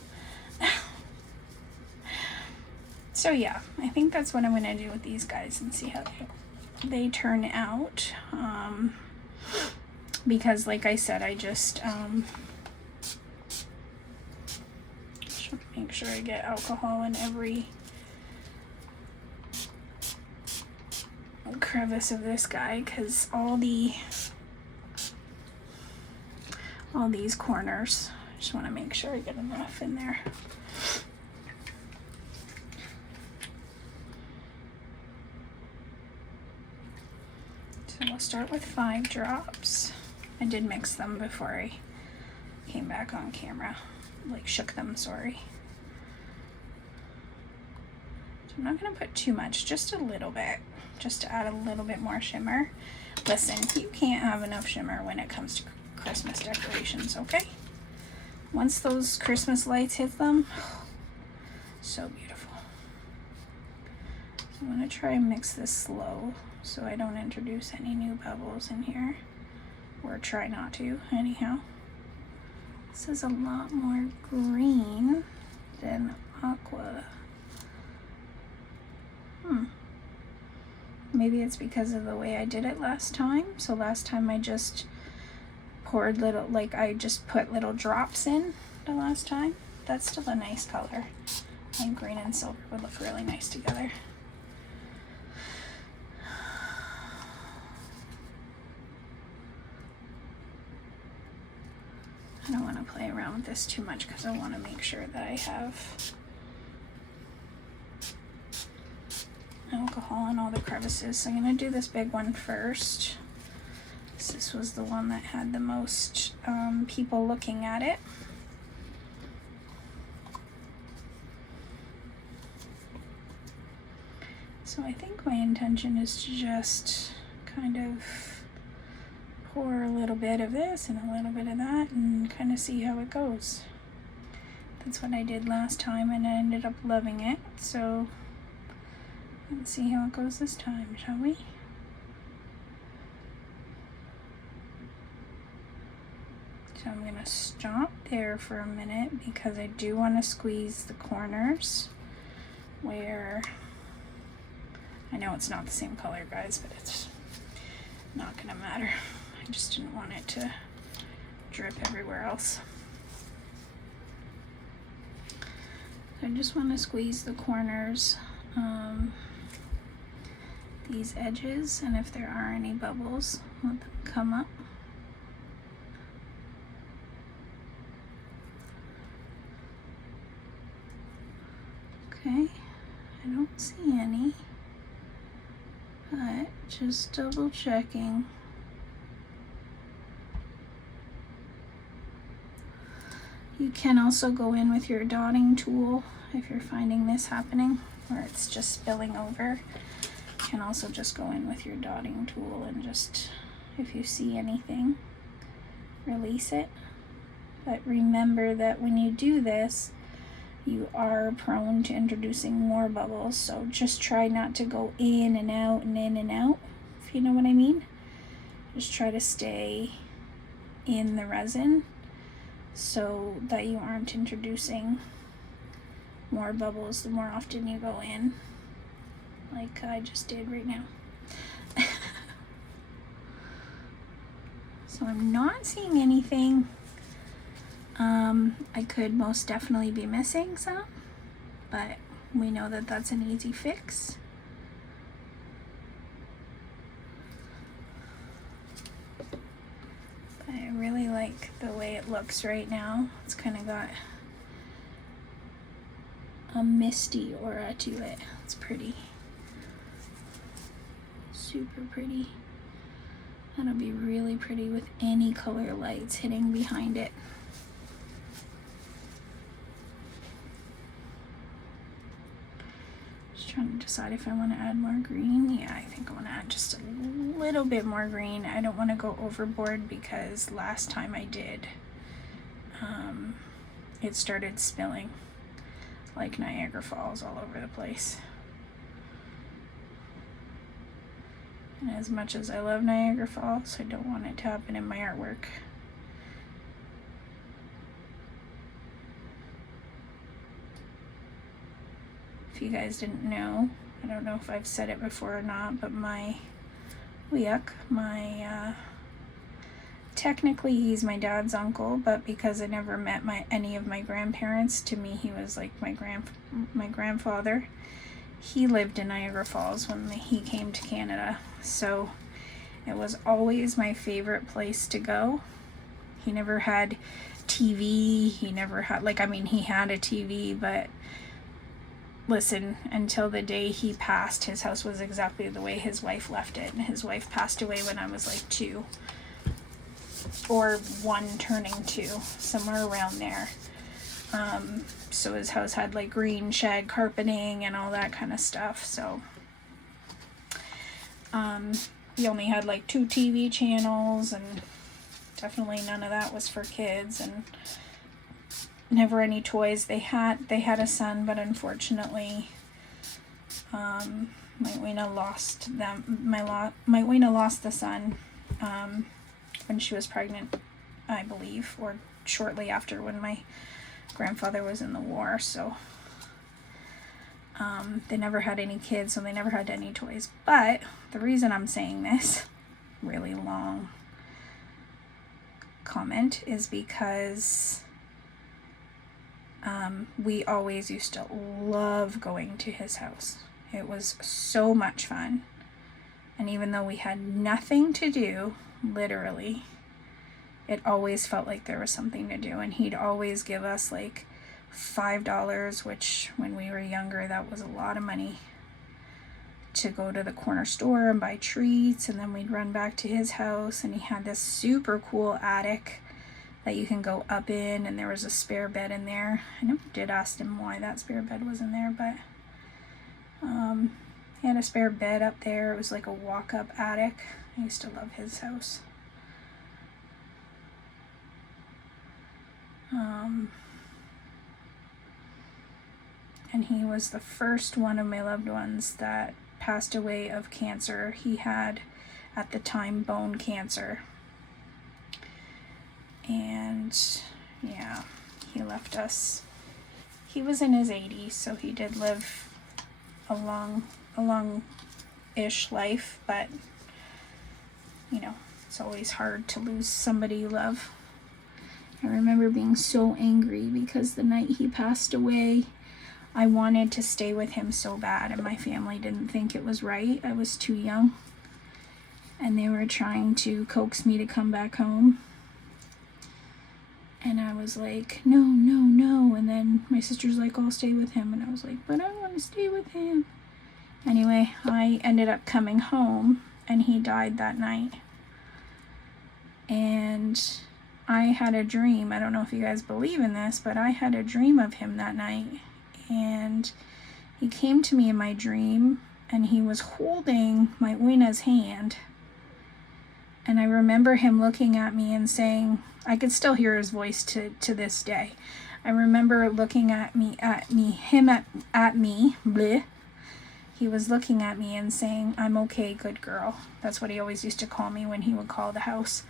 So yeah, I think that's what I'm gonna do with these guys and see how they turn out. Because like I said, I just should make sure I get alcohol in every crevice of this guy, because all these corners, I just want to make sure I get enough in there. So we'll start with 5 drops. I did mix them before I came back on camera, like shook them, sorry. So I'm not going to put too much, just a little bit, just to add a little bit more shimmer. Listen, you can't have enough shimmer when it comes to Christmas decorations, okay? Once those Christmas lights hit them, so beautiful. So I'm going to try and mix this slow so I don't introduce any new bubbles in here, or try not to anyhow. This is a lot more green than aqua. Maybe it's because of the way I did it last time. So last time I just poured little, like I just put little drops in the last time. That's still a nice color. I think green and silver would look really nice together. I don't want to play around with this too much because I want to make sure that I have alcohol in all the crevices. So I'm going to do this big one first. This was the one that had the most people looking at it. So I think my intention is to just kind of pour a little bit of this and a little bit of that and kind of see how it goes. That's what I did last time and I ended up loving it. So let's see how it goes this time, shall we? So I'm going to stop there for a minute because I do want to squeeze the corners where, I know it's not the same color, guys, but it's not going to matter. I just didn't want it to drip everywhere else. I just want to squeeze the corners, these edges, and if there are any bubbles, let them come up. Okay, I don't see any, but just double checking. You can also go in with your dotting tool if you're finding this happening where it's just spilling over. You can also just go in with your dotting tool and just, if you see anything, release it. But remember that when you do this, you are prone to introducing more bubbles, so just try not to go in and out and in and out, if you know what I mean. Just try to stay in the resin so that you aren't introducing more bubbles the more often you go in, like I just did right now. So I'm not seeing anything. I could most definitely be missing some, but we know that that's an easy fix. But I really like the way it looks right now. It's kind of got a misty aura to it. It's pretty. Super pretty. That'll be really pretty with any color lights hitting behind it. Just trying to decide if I want to add more green. Yeah, I think I want to add just a little bit more green. I don't want to go overboard because last time I did, it started spilling like Niagara Falls all over the place. And as much as I love Niagara Falls, I don't want it to happen in my artwork. If you guys didn't know, I don't know if I've said it before or not, but my technically he's my dad's uncle, but because I never met any of my grandparents, to me he was like my grandfather. He lived in Niagara Falls when he came to Canada, so it was always my favorite place to go. He never had TV, he never had, like, I mean, he had a TV, but listen, until the day he passed, his house was exactly the way his wife left it. And his wife passed away when I was like 2 or 1 turning 2, somewhere around there. So his house had like green shag carpeting and all that kind of stuff. So he only had like 2 TV channels, and definitely none of that was for kids, and never any toys. They had a son, but unfortunately my Weena lost the son when she was pregnant, I believe, or shortly after, when my grandfather was in the war. So they never had any kids, so they never had any toys. But the reason I'm saying this really long comment is because we always used to love going to his house. It was so much fun. And even though we had nothing to do, literally, it always felt like there was something to do. And he'd always give us like $5, which when we were younger, that was a lot of money, to go to the corner store and buy treats. And then we'd run back to his house, and he had this super cool attic that you can go up in, and there was a spare bed in there. I never did ask him why that spare bed was in there, but he had a spare bed up there. It was like a walk-up attic. I used to love his house. And he was the first one of my loved ones that passed away of cancer. He had, at the time, bone cancer. And yeah, he left us. He was in his 80s, so he did live a long-ish life, but you know, it's always hard to lose somebody you love. I remember being so angry because the night he passed away, I wanted to stay with him so bad, and my family didn't think it was right. I was too young, and they were trying to coax me to come back home. And I was like, no, no, no. And then my sister's like, I'll stay with him. And I was like, but I want to stay with him. Anyway, I ended up coming home, and he died that night. And I had a dream. I don't know if you guys believe in this, but I had a dream of him that night. And he came to me in my dream, and he was holding my Uina's hand. And I remember him looking at me and saying, I could still hear his voice to this day. I remember looking at me, bleh. He was looking at me and saying, I'm okay, good girl. That's what he always used to call me when he would call the house.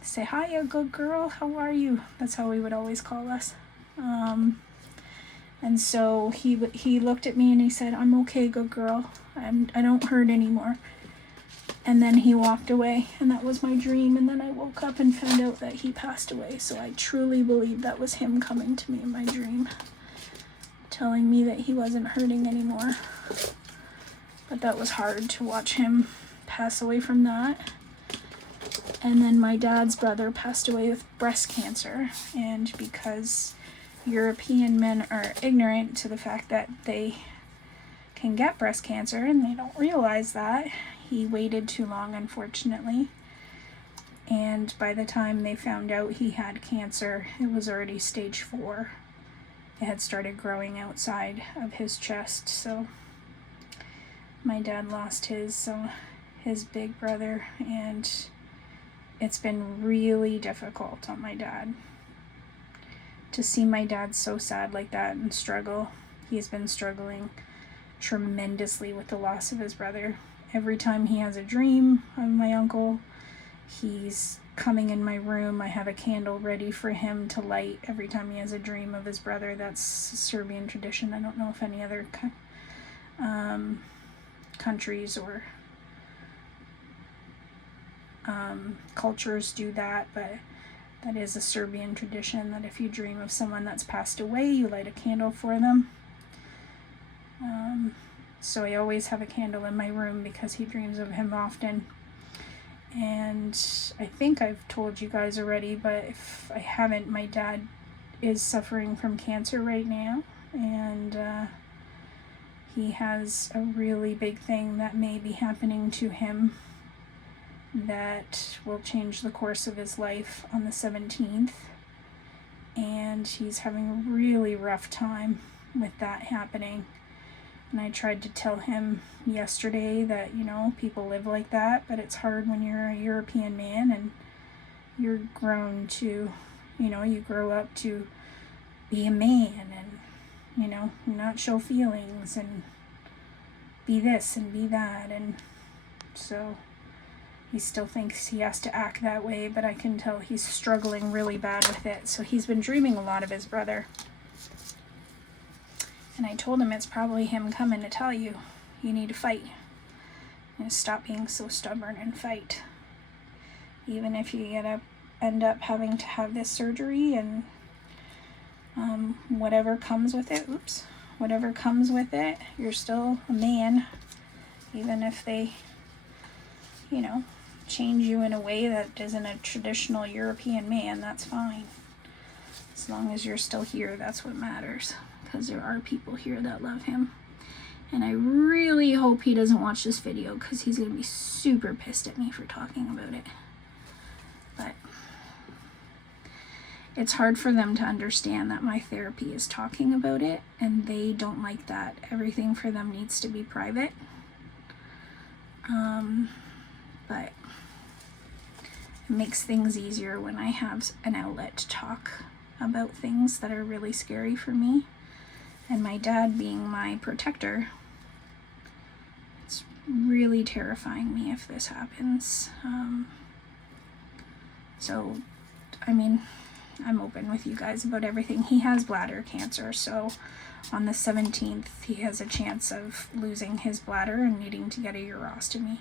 Say, hiya, good girl, how are you? That's how he would always call us. And so he looked at me and he said, I'm okay, good girl. I don't hurt anymore. And then he walked away, and that was my dream. And then I woke up and found out that he passed away. So I truly believe that was him coming to me in my dream, telling me that he wasn't hurting anymore. But that was hard to watch him pass away from that. And then my dad's brother passed away with breast cancer. And because European men are ignorant to the fact that they can get breast cancer, and they don't realize that, he waited too long, unfortunately. And by the time they found out he had cancer, it was already stage 4. It had started growing outside of his chest. So my dad lost his big brother, and it's been really difficult on my dad. To see my dad so sad like that and struggle. He's been struggling tremendously with the loss of his brother. Every time he has a dream of my uncle, he's coming in my room. I have a candle ready for him to light every time he has a dream of his brother. That's a Serbian tradition. I don't know if any other countries or cultures do that, but that is a Serbian tradition, that if you dream of someone that's passed away, you light a candle for them. So I always have a candle in my room because he dreams of him often. And I think I've told you guys already, but if I haven't, my dad is suffering from cancer right now. And he has a really big thing that may be happening to him that will change the course of his life on the 17th. And he's having a really rough time with that happening. And I tried to tell him yesterday that, you know, people live like that, but it's hard when you're a European man and you're grown to, you know, you grow up to be a man and, you know, not show feelings and be this and be that. And so he still thinks he has to act that way, but I can tell he's struggling really bad with it. So he's been dreaming a lot of his brother. And I told him it's probably him coming to tell you, you need to fight. And stop being so stubborn and fight. Even if you end up having to have this surgery and whatever comes with it, whatever comes with it, you're still a man. Even if they, you know, change you in a way that isn't a traditional European man, that's fine. As long as you're still here, that's what matters. Because there are people here that love him. And I really hope he doesn't watch this video, because he's going to be super pissed at me for talking about it. But it's hard for them to understand that my therapy is talking about it, and they don't like that. Everything for them needs to be private. But it makes things easier when I have an outlet to talk about things that are really scary for me. And my dad being my protector, it's really terrifying me if this happens. So, I mean, I'm open with you guys about everything. He has bladder cancer, so on the 17th, he has a chance of losing his bladder and needing to get a urostomy.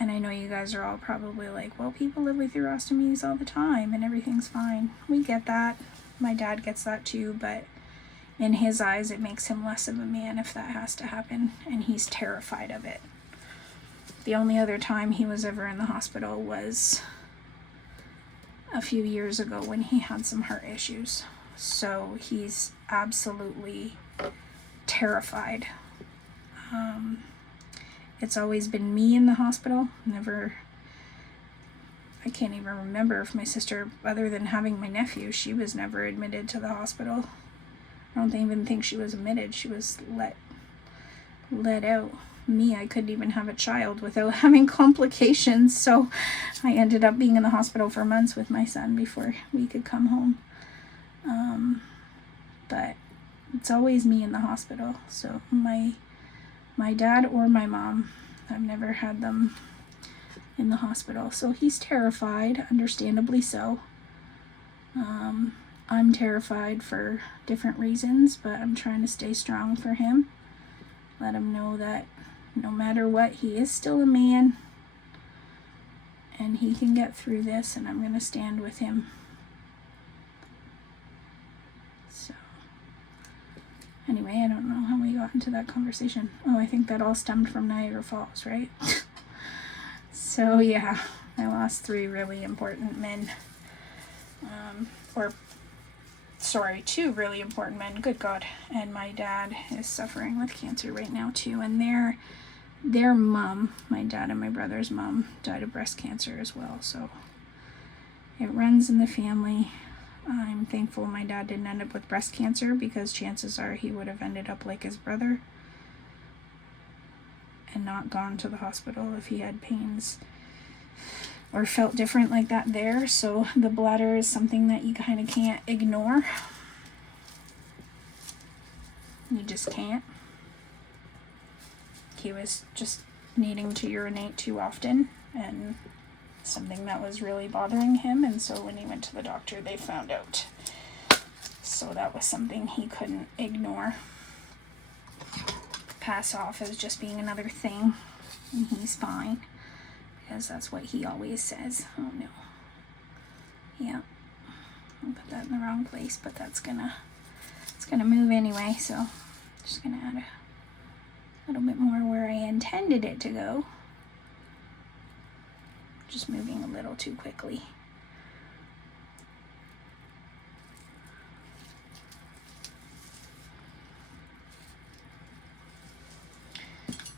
And I know you guys are all probably like, well, people live with urostomies all the time and everything's fine. We get that. My dad gets that too, but in his eyes, it makes him less of a man if that has to happen, and he's terrified of it. The only other time he was ever in the hospital was a few years ago when he had some heart issues. So he's absolutely terrified. It's always been me in the hospital. Never, I can't even remember if my sister, other than having my nephew, she was never admitted to the hospital. I don't even think she was admitted. She was let out. Me, I couldn't even have a child without having complications. So I ended up being in the hospital for months with my son before we could come home. But it's always me in the hospital. So my dad or my mom, I've never had them in the hospital. So he's terrified, understandably so. I'm terrified for different reasons, but I'm trying to stay strong for him. Let him know that no matter what, he is still a man and he can get through this, and I'm going to stand with him. So anyway, I don't know how we got into that conversation. Oh, I think that all stemmed from Niagara Falls, right? So yeah, I lost 3 really important men. Two really important men, good God. And my dad is suffering with cancer right now too. And their mom, my dad and my brother's mom, died of breast cancer as well. So it runs in the family. I'm thankful my dad didn't end up with breast cancer, because chances are he would have ended up like his brother and not gone to the hospital if he had pains or felt different like that there. So the bladder is something that you kind of can't ignore. You just can't. He was just needing to urinate too often, and something that was really bothering him, and so when he went to the doctor, they found out. So that was something he couldn't ignore. Pass off as just being another thing, and he's fine. Because that's what he always says. Oh no. Yeah. I put that in the wrong place, but it's gonna move anyway, so just gonna add a little bit more where I intended it to go. Just moving a little too quickly.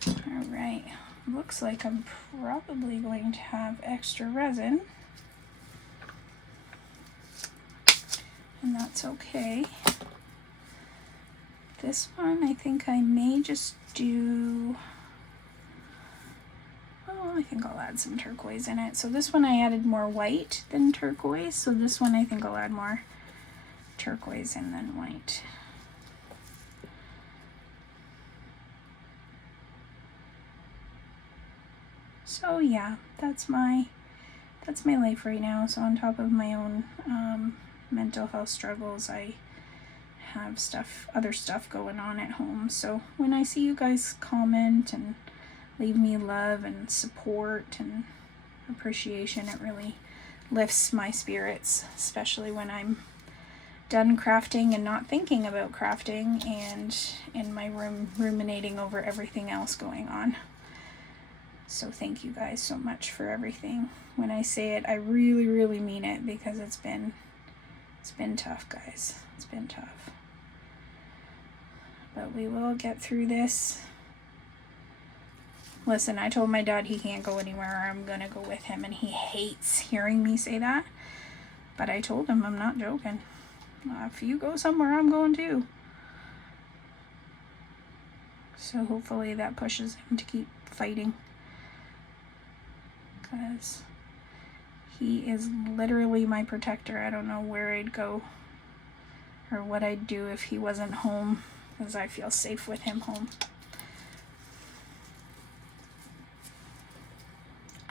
All right. Looks like I'm probably going to have extra resin, and that's okay. This one, I think I may just do, oh, I think I'll add some turquoise in it. So this one I added more white than turquoise, so this one I think I'll add more turquoise in than white. So yeah, that's my life right now. So on top of my own mental health struggles, I have other stuff going on at home. So when I see you guys comment and leave me love and support and appreciation, it really lifts my spirits, especially when I'm done crafting and not thinking about crafting and in my room ruminating over everything else going on. So thank you guys so much for everything. When I say it, I really, really mean it, because it's been tough, guys. It's been tough. But we will get through this. Listen, I told my dad he can't go anywhere, or I'm gonna go with him, and he hates hearing me say that. But I told him I'm not joking. If you go somewhere, I'm going too. So hopefully that pushes him to keep fighting. Because he is literally my protector. I don't know where I'd go or what I'd do if he wasn't home, because I feel safe with him home.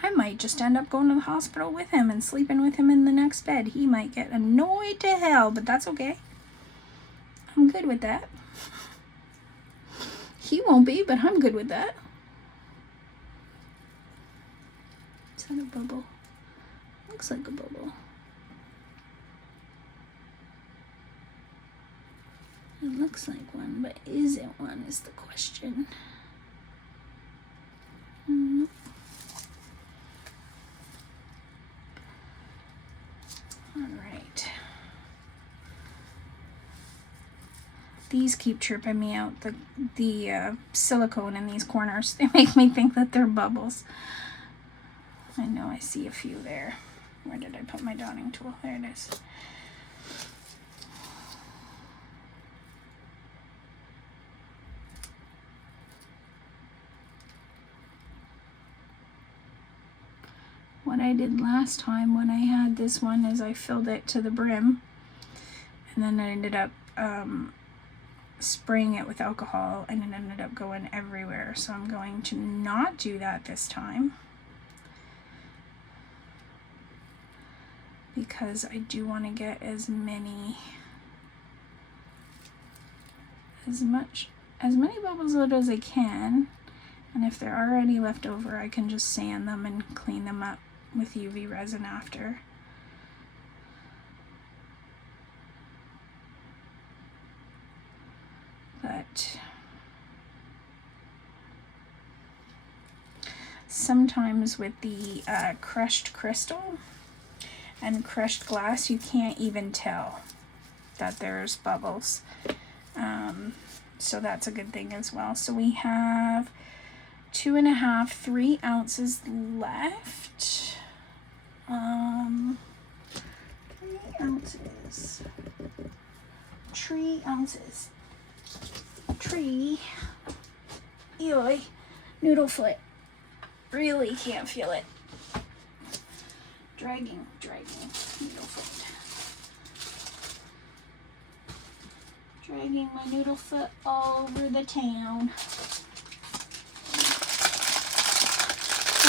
I might just end up going to the hospital with him and sleeping with him in the next bed. He might get annoyed to hell, but that's okay. I'm good with that. He won't be, but I'm good with that. that a bubble? Looks like a bubble. It looks like one, but is it one is the question. All right. These keep tripping me out. The silicone in these corners, they make me think that they're bubbles. I know I see a few there. Where did I put my dotting tool? There it is. What I did last time when I had this one is I filled it to the brim, and then I ended up spraying it with alcohol, and it ended up going everywhere. So I'm going to not do that this time, because I do want to get as many bubbles out as I can, and if there are any left over, I can just sand them and clean them up with UV resin after. But sometimes with the crushed crystal and crushed glass, you can't even tell that there's bubbles. So that's a good thing as well. So we have 2.5, 3 ounces left. 3 ounces. Tree. Ew, noodle foot. Really can't feel it. Dragging, noodle foot. Dragging my noodle foot all over the town.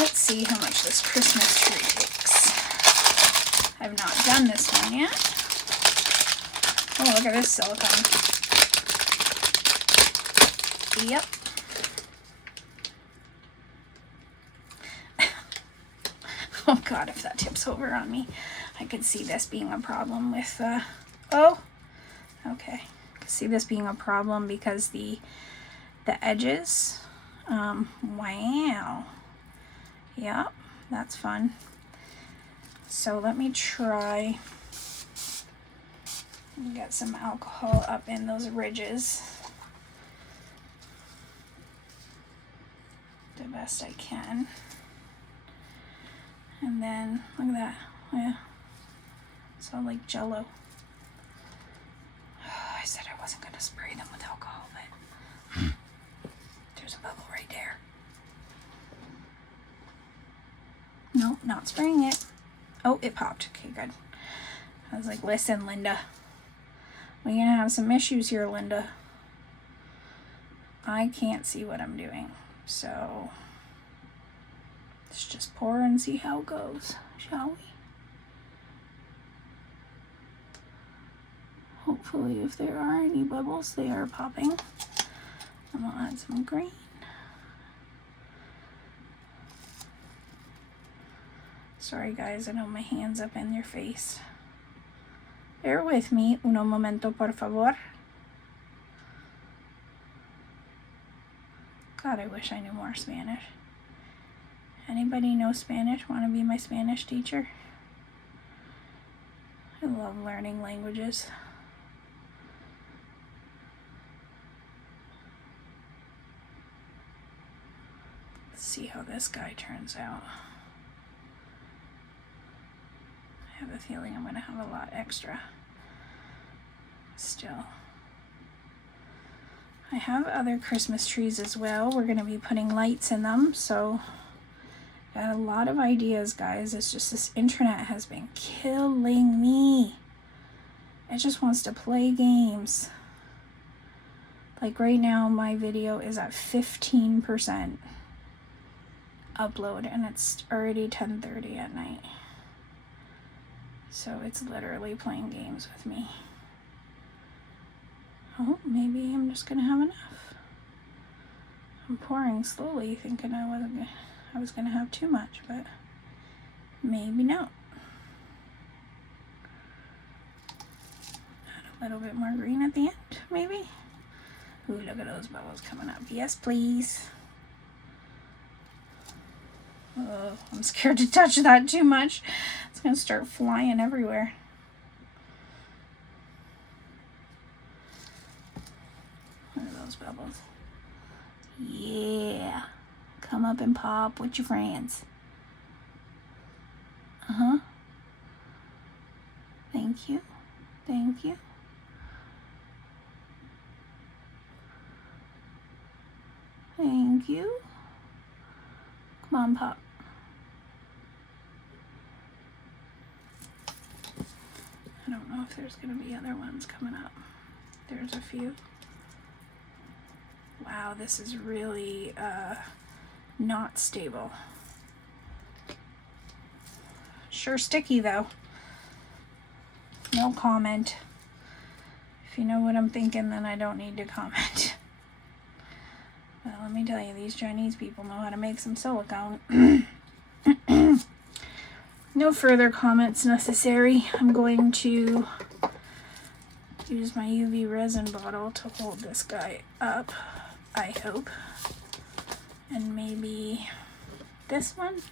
Let's see how much this Christmas tree takes. I've not done this one yet. Oh, look at this silicone. Yep. Oh God, if that tips over on me, I could see this being a problem with, oh, okay. I could see this being a problem because the edges, wow. Yep, that's fun. So let me try and get some alcohol up in those ridges the best I can. And then, look at that. Yeah. It's all like jello. I said I wasn't going to spray them with alcohol, but there's a bubble right there. Nope, not spraying it. Oh, it popped. Okay, good. I was like, listen, Linda. We're going to have some issues here, Linda. I can't see what I'm doing. So let's just pour and see how it goes, shall we? Hopefully, if there are any bubbles, they are popping. And we'll add some green. Sorry guys, I know my hand's up in your face. Bear with me. Uno momento, por favor. God, I wish I knew more Spanish. Anybody know Spanish? Want to be my Spanish teacher? I love learning languages. Let's see how this guy turns out. I have a feeling I'm going to have a lot extra still. I have other Christmas trees as well. We're going to be putting lights in them, so got a lot of ideas, guys. It's just this internet has been killing me. It just wants to play games. Like right now, my video is at 15% upload, and it's already 10:30 at night. So it's literally playing games with me. Oh, maybe I'm just gonna have enough. I'm pouring slowly, thinking I was gonna have too much, but maybe not. Add a little bit more green at the end, maybe. Ooh, look at those bubbles coming up. Yes, please. Oh, I'm scared to touch that too much. It's gonna start flying everywhere. Look at those bubbles. Yeah. Come up and pop with your friends. Uh-huh. Thank you. Thank you. Thank you. Come on, pop. I don't know if there's gonna be other ones coming up. There's a few. Wow, this is really not stable. Sure sticky though. No comment. If you know what I'm thinking, then I don't need to comment. Well, let me tell you, these Chinese people know how to make some silicone. No further comments necessary. I'm going to use my UV resin bottle to hold this guy up, I hope. And maybe this one?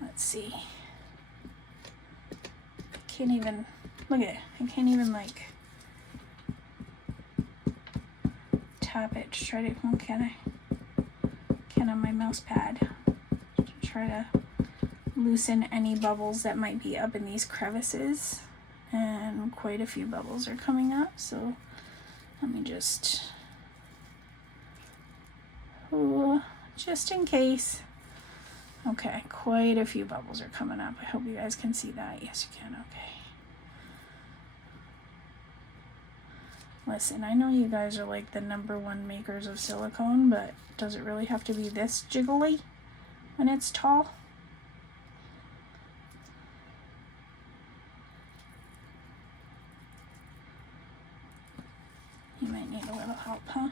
Let's see. I can't even, look at it. I can't even like tap it to try to, well, can I? Can on my mouse pad to try to loosen any bubbles that might be up in these crevices. And quite a few bubbles are coming up, so let me just, ooh, just in case. Okay, quite a few bubbles are coming up. I hope you guys can see that. Yes, you can. Okay. Listen, I know you guys are like the #1 makers of silicone, but does it really have to be this jiggly when it's tall? You might need a little help, huh?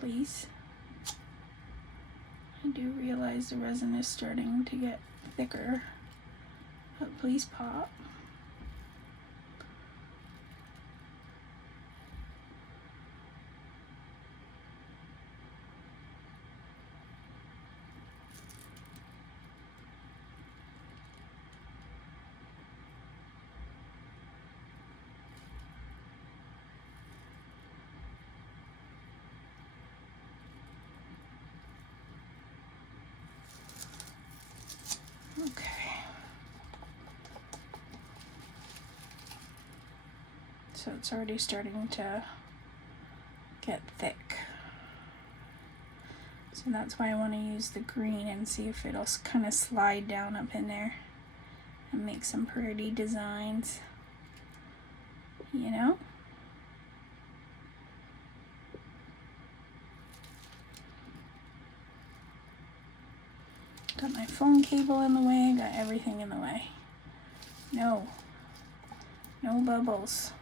Please. I do realize the resin is starting to get thicker, but please pop. Okay. So it's already starting to get thick. So that's why I want to use the green and see if it'll kind of slide down up in there and make some pretty designs, you know? Got my phone cable in the way, got everything in the way. No bubbles.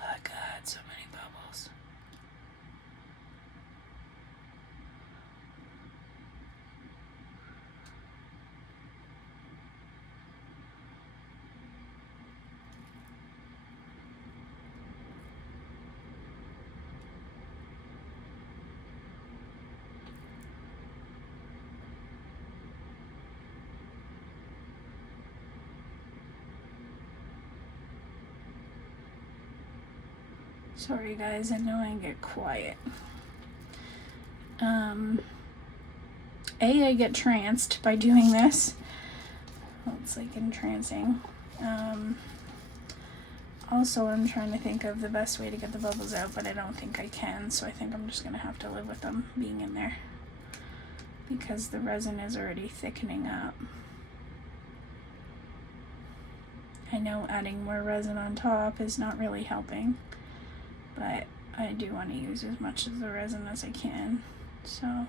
Oh God, so many bubbles. Sorry guys, I know I get quiet. I get tranced by doing this. Well, it's like entrancing. Also, I'm trying to think of the best way to get the bubbles out, but I don't think I can, so I think I'm just gonna have to live with them being in there because the resin is already thickening up. I know adding more resin on top is not really helping, but I do want to use as much of the resin as I can, so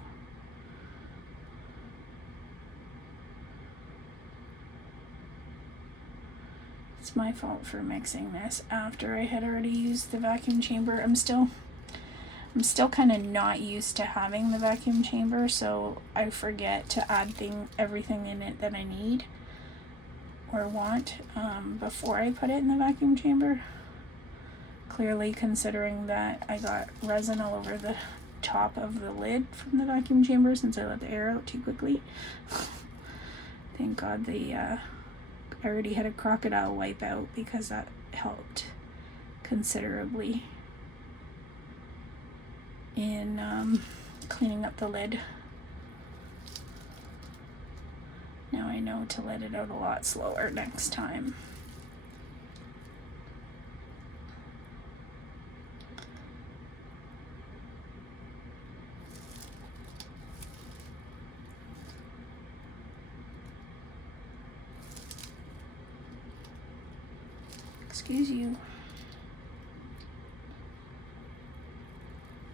it's my fault for mixing this after I had already used the vacuum chamber. I'm still kind of not used to having the vacuum chamber, so I forget to add everything in it that I need or want before I put it in the vacuum chamber. Clearly, considering that I got resin all over the top of the lid from the vacuum chamber since I let the air out too quickly. Thank God I already had a crocodile wipe out, because that helped considerably in cleaning up the lid. Now I know to let it out a lot slower next time. Excuse you.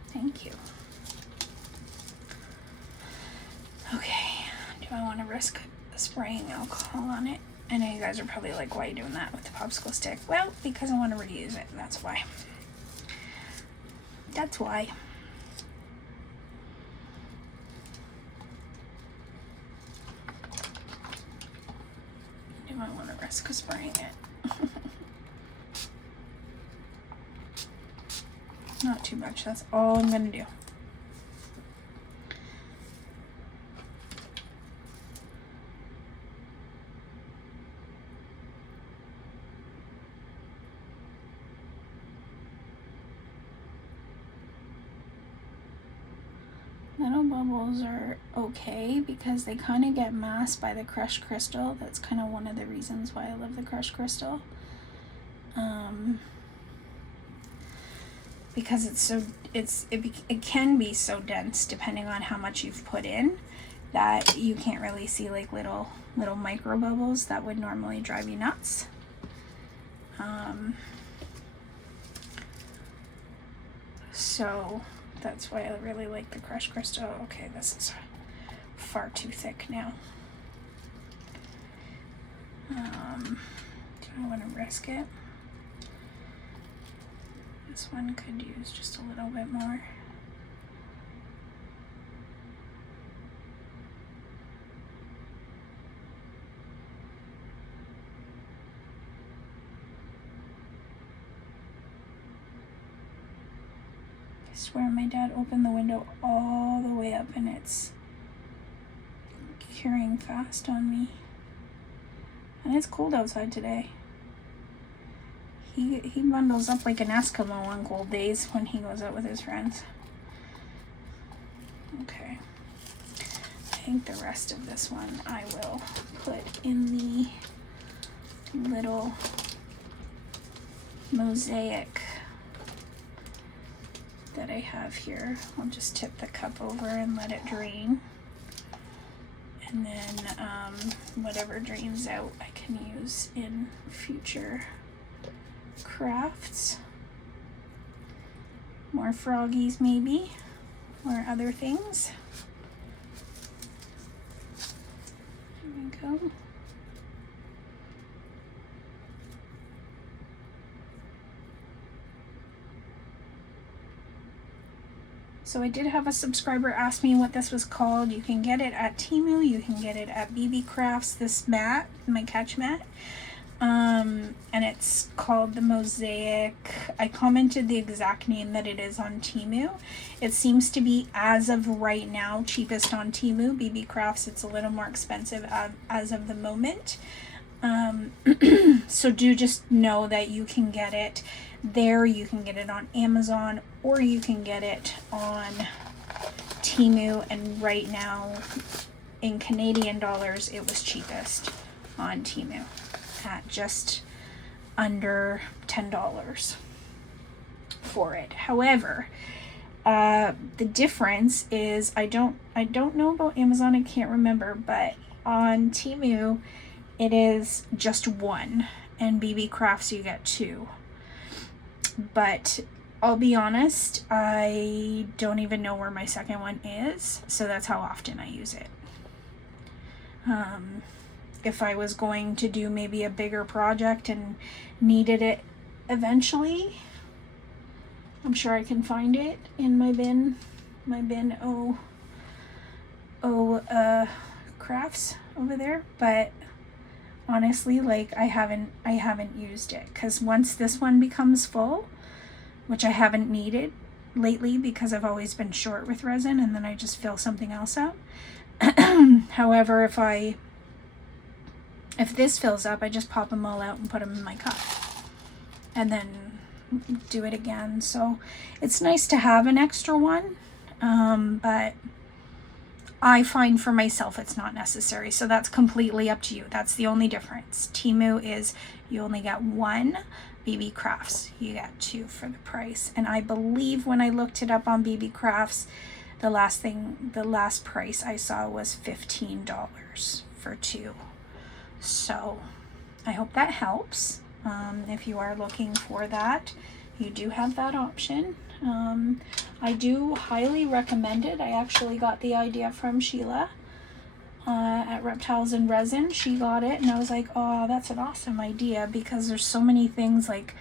Thank you. Okay, do I want to risk spraying alcohol on it? I know you guys are probably like, why are you doing that with the popsicle stick? Well, because I want to reuse it, and that's why. That's why. Do I want to risk spraying it? Not too much, that's all I'm gonna do. Little bubbles are okay because they kind of get masked by the crushed crystal. That's kind of one of the reasons why I love the crushed crystal. Because it can be so dense depending on how much you've put in, that you can't really see like little micro bubbles that would normally drive you nuts. So that's why I really like the crushed crystal. Okay, this is far too thick now. Do I want to risk it? This one could use just a little bit more. I swear my dad opened the window all the way up and it's curing fast on me. And it's cold outside today. He bundles up like an Eskimo on cold days when he goes out with his friends. Okay. I think the rest of this one I will put in the little mosaic that I have here. I'll just tip the cup over and let it drain. And then whatever drains out I can use in future crafts. More froggies maybe, or other things. There we go. So I did have a subscriber ask me what this was called. You can get it at Temu, you can get it at BB Crafts, this mat, my catch mat. And it's called the Mosaic. I commented the exact name that it is on Temu. It seems to be, as of right now, cheapest on Temu. BB Crafts, it's a little more expensive as of the moment. So do just know that you can get it there, you can get it on Amazon, or you can get it on Temu, and right now in Canadian dollars it was cheapest on Temu at just under $10 for it. However, the difference is I don't know about Amazon, I can't remember, but on Temu it is just one, and BB Crafts you get two. But I'll be honest, I don't even know where my second one is, so that's how often I use it. If I was going to do maybe a bigger project and needed it eventually, I'm sure I can find it in my bin. My bin crafts over there, but honestly, like I haven't used it, because once this one becomes full, which I haven't needed lately because I've always been short with resin, and then I just fill something else up. However, if this fills up, I just pop them all out and put them in my cup and then do it again. So it's nice to have an extra one, but I find for myself it's not necessary. So that's completely up to you. That's the only difference. Temu is you only get one. BB Crafts, you get two for the price. And I believe when I looked it up on BB Crafts, the last price I saw was $15 for two. So I hope that helps. If you are looking for that, you do have that option. I do highly recommend it. I actually got the idea from Sheila at Reptiles and Resin. She got it, and I was like, oh, that's an awesome idea, because there's so many things. Like,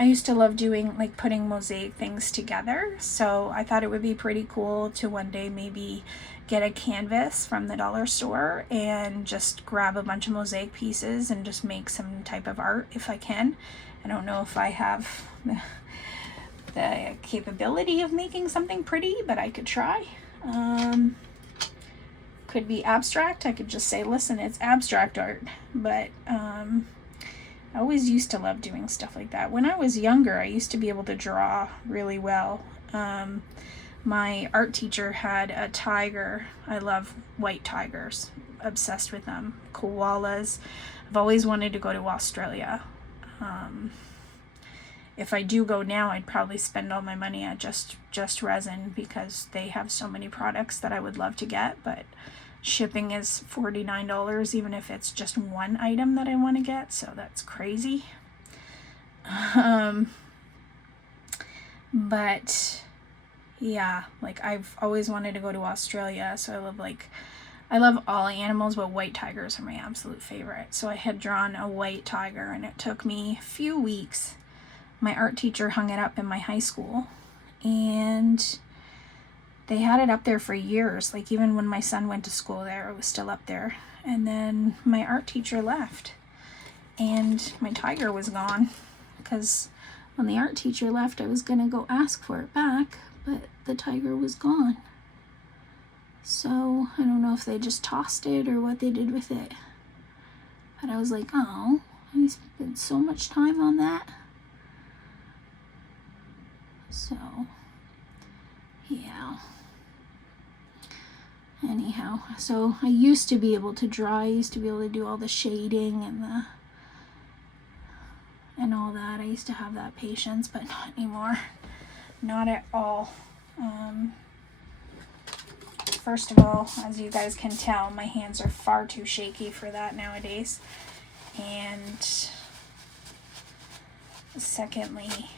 I used to love doing, like, putting mosaic things together, so I thought it would be pretty cool to one day maybe get a canvas from the dollar store and just grab a bunch of mosaic pieces and just make some type of art if I can. I don't know if I have the capability of making something pretty, but I could try. Could be abstract. I could just say, listen, it's abstract art. But I always used to love doing stuff like that. When I was younger, I used to be able to draw really well. My art teacher had a tiger. I love white tigers. Obsessed with them. Koalas. I've always wanted to go to Australia. If I do go now, I'd probably spend all my money at just resin, because they have so many products that I would love to get, but shipping is $49 even if it's just one item that I want to get, so that's crazy. But yeah, like I've always wanted to go to Australia, so I love all animals, but white tigers are my absolute favorite. So I had drawn a white tiger, and it took me a few weeks. My art teacher hung it up in my high school, and they had it up there for years. Like, even when my son went to school there, it was still up there. And then my art teacher left, and my tiger was gone, because when the art teacher left, I was gonna go ask for it back, but the tiger was gone. So I don't know if they just tossed it or what they did with it, but I was like, oh, I spent so much time on that. So yeah, anyhow, so I used to be able to draw. I used to be able to do all the shading and all that. I used to have that patience, but not anymore. Not at all. First of all, as you guys can tell, my hands are far too shaky for that nowadays. And secondly,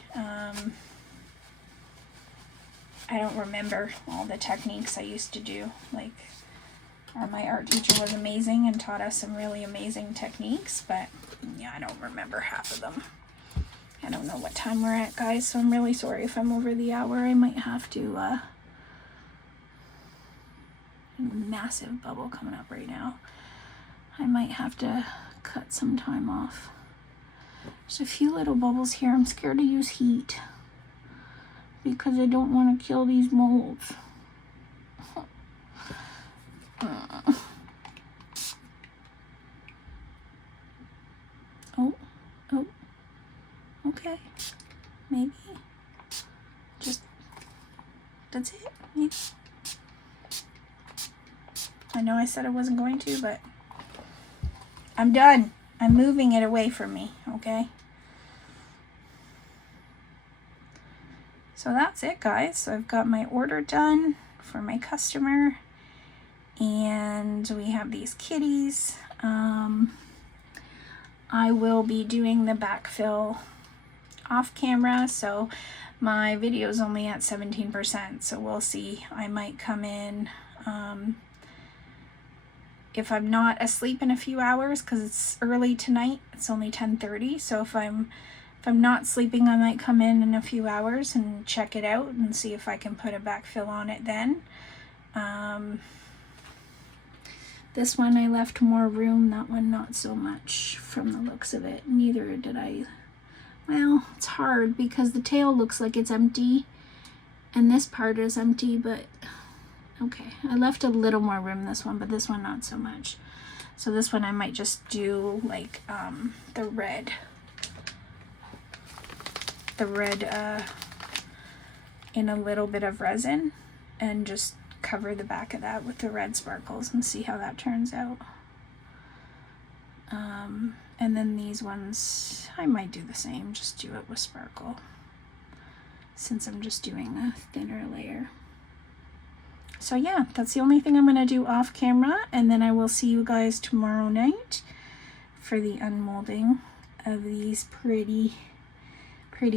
I don't remember all the techniques I used to do. Like, my art teacher was amazing and taught us some really amazing techniques, but yeah, I don't remember half of them. I don't know what time we're at, guys, so I'm really sorry if I'm over the hour. I might have to, massive bubble coming up right now. I might have to cut some time off. There's a few little bubbles here. I'm scared to use heat, because I don't want to kill these molds. Oh, okay, maybe, just, that's it, maybe. I know I said I wasn't going to, but I'm done. I'm moving it away from me, okay? So that's it, guys. So I've got my order done for my customer, and we have these kitties. I will be doing the backfill off camera, so my video is only at 17%, so we'll see. I might come in if I'm not asleep in a few hours, because it's early tonight. It's only 10:30, so if I'm not sleeping, I might come in a few hours and check it out and see if I can put a backfill on it then. This one I left more room, that one not so much from the looks of it. Neither did I. Well, it's hard because the tail looks like it's empty and this part is empty, but okay. I left a little more room this one, but this one not so much. So this one I might just do like the red in a little bit of resin and just cover the back of that with the red sparkles and see how that turns out. And then these ones I might do the same, just do it with sparkle since I'm just doing a thinner layer. So yeah, that's the only thing I'm going to do off camera, and then I will see you guys tomorrow night for the unmolding of these pretty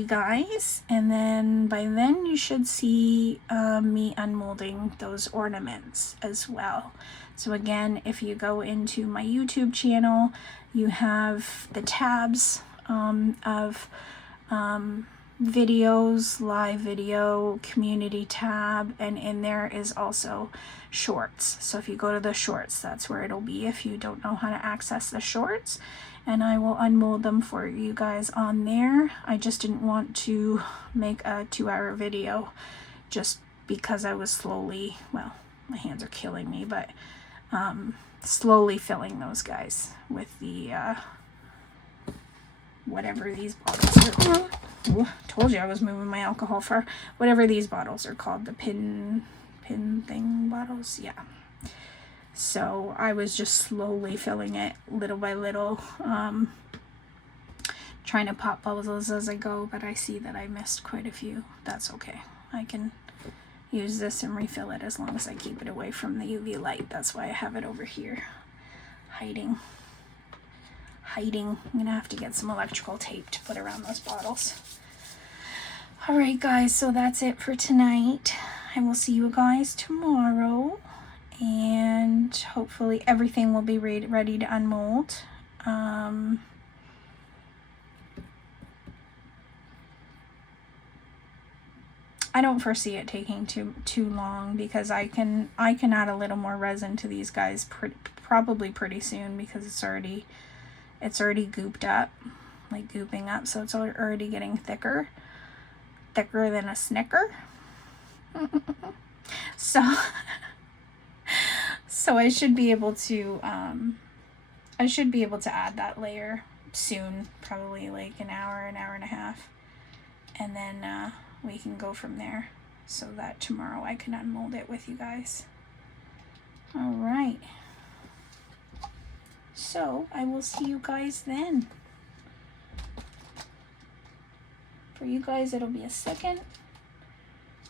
guys, and then by then you should see me unmolding those ornaments as well. So again, if you go into my YouTube channel, you have the tabs of videos, live video, community tab, and in there is also shorts. So if you go to the shorts, that's where it'll be if you don't know how to access the shorts, and I will unmold them for you guys on there. I just didn't want to make a 2-hour video just because I was slowly, well, my hands are killing me, but slowly filling those guys with the whatever these bottles are. Ooh, told you I was moving my alcohol for whatever these bottles are called, the pin thing bottles. Yeah, so I was just slowly filling it little by little, trying to pop bubbles as I go, but I see that I missed quite a few. That's okay, I can use this and refill it as long as I keep it away from the UV light. That's why I have it over here hiding. I'm gonna have to get some electrical tape to put around those bottles. All right guys, so that's it for tonight. I will see you guys tomorrow, and hopefully everything will be ready to unmold. I don't foresee it taking too long because I can add a little more resin to these guys probably pretty soon, because it's already gooped up, like gooping up, so it's already getting thicker than a Snicker. so I should be able to add that layer soon, probably like an hour and a half, and then we can go from there, so that tomorrow I can unmold it with you guys. All right, so I will see you guys then. For you guys, it'll be a second.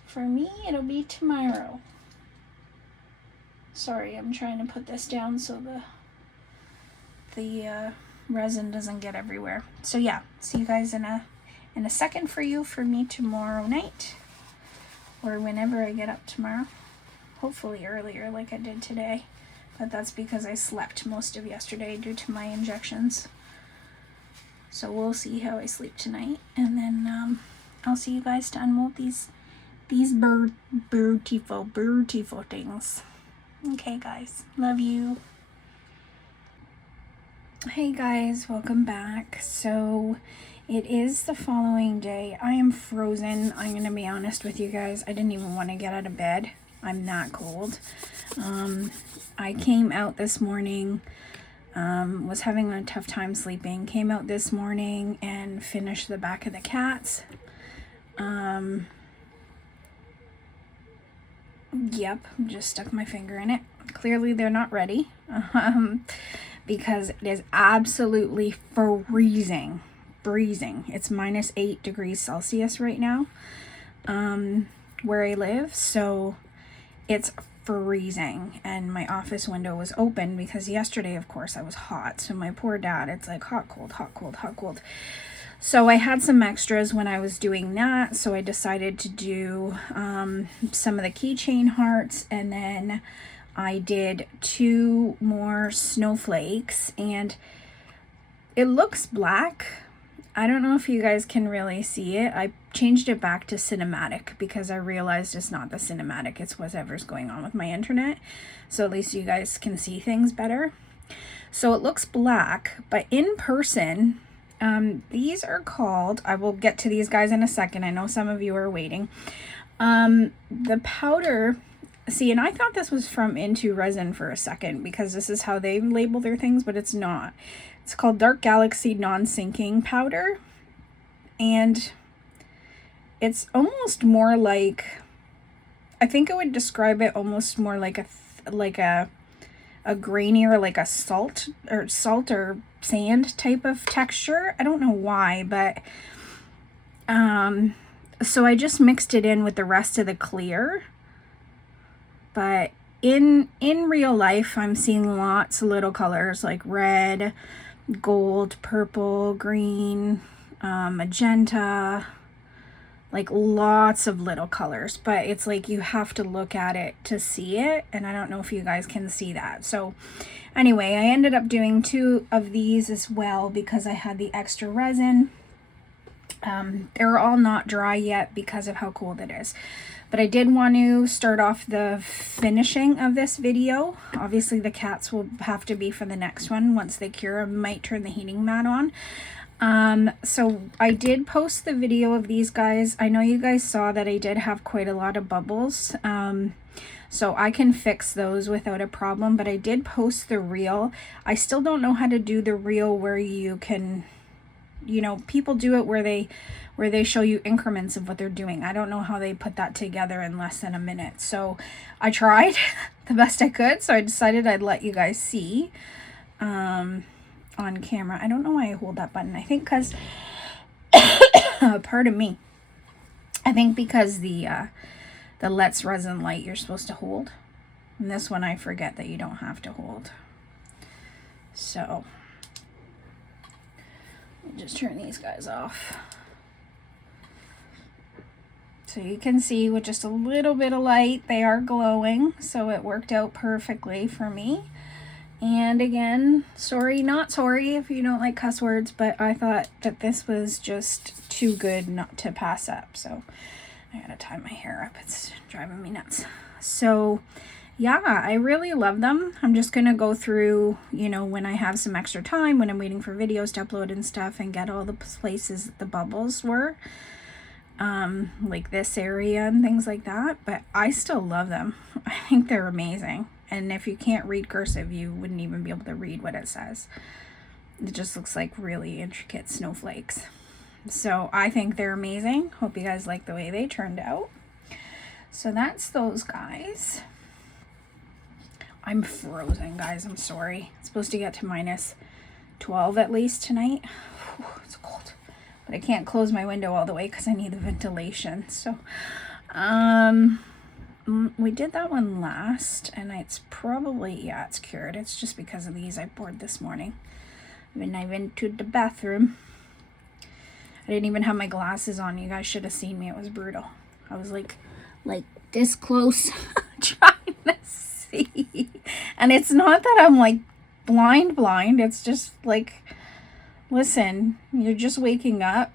For me, it'll be tomorrow. Sorry, I'm trying to put this down so the resin doesn't get everywhere. So yeah, see you guys in a second for you. For me tomorrow night, or whenever I get up tomorrow. Hopefully earlier like I did today, but that's because I slept most of yesterday due to my injections. So we'll see how I sleep tonight, and then I'll see you guys to unmold these beautiful things. Okay guys, love you. Hey guys, welcome back. So it is the following day. I am frozen. I'm gonna be honest with you guys. I didn't even want to get out of bed. I'm that cold. I came out this morning, was having a tough time sleeping. Came out this morning and finished the back of the cats. Yep, just stuck my finger in it. Clearly they're not ready, because it is absolutely freezing. It's -8 degrees Celsius right now, where I live, so it's freezing, and my office window was open because yesterday, of course, I was hot. So my poor dad, it's like hot, cold, hot, cold, hot, cold. So I had some extras when I was doing that, so I decided to do some of the keychain hearts, and then I did 2 more snowflakes, and it looks black. I don't know if you guys can really see it. I changed it back to cinematic because I realized it's not the cinematic, it's whatever's going on with my internet. So at least you guys can see things better. So it looks black, but in person, these are called, I will get to these guys in a second. I know some of you are waiting. The powder, see, and I thought this was from IntoResin for a second because this is how they label their things, but it's not. It's called Dark Galaxy Non-Sinking Powder, and it's almost more like, I think I would describe it almost more like a grainier, like a salt or sand type of texture. I don't know why, but so I just mixed it in with the rest of the clear. But in real life, I'm seeing lots of little colors like red, gold, purple, green, magenta, like lots of little colors, but it's like you have to look at it to see it, and I don't know if you guys can see that. So anyway, I ended up doing 2 of these as well because I had the extra resin. They're all not dry yet because of how cold it is, but I did want to start off the finishing of this video. Obviously the cats will have to be for the next one. Once they cure, I might turn the heating mat on. So I did post the video of these guys. I know you guys saw that I did have quite a lot of bubbles. So I can fix those without a problem, but I did post the reel. I still don't know how to do the reel where you can, you know, people do it where they show you increments of what they're doing. I don't know how they put that together in less than a minute. So I tried the best I could. So I decided I'd let you guys see, on camera. I don't know why I hold that button. I think because pardon me, I think because the Let's Resin light you're supposed to hold, and this one I forget that you don't have to hold. So let me just turn these guys off so you can see with just a little bit of light they are glowing, so it worked out perfectly for me. And again, sorry, not sorry if you don't like cuss words, but I thought that this was just too good not to pass up. So I gotta tie my hair up. It's driving me nuts. So yeah, I really love them. I'm just gonna go through, you know, when I have some extra time, when I'm waiting for videos to upload and stuff, and get all the places that the bubbles were, like this area and things like that. But I still love them. I think they're amazing. And if you can't read cursive, you wouldn't even be able to read what it says. It just looks like really intricate snowflakes. So I think they're amazing. Hope you guys like the way they turned out. So that's those guys. I'm frozen, guys. I'm sorry. It's supposed to get to minus 12 at least tonight. Whew, it's cold. But I can't close my window all the way because I need the ventilation. So, we did that one last, and it's probably, yeah, it's cured. It's just because of these I poured this morning when I went to the bathroom. I didn't even have my glasses on. You guys should have seen me. It was brutal. I was like this close trying to see. And it's not that I'm like blind. It's just like, listen, you're just waking up.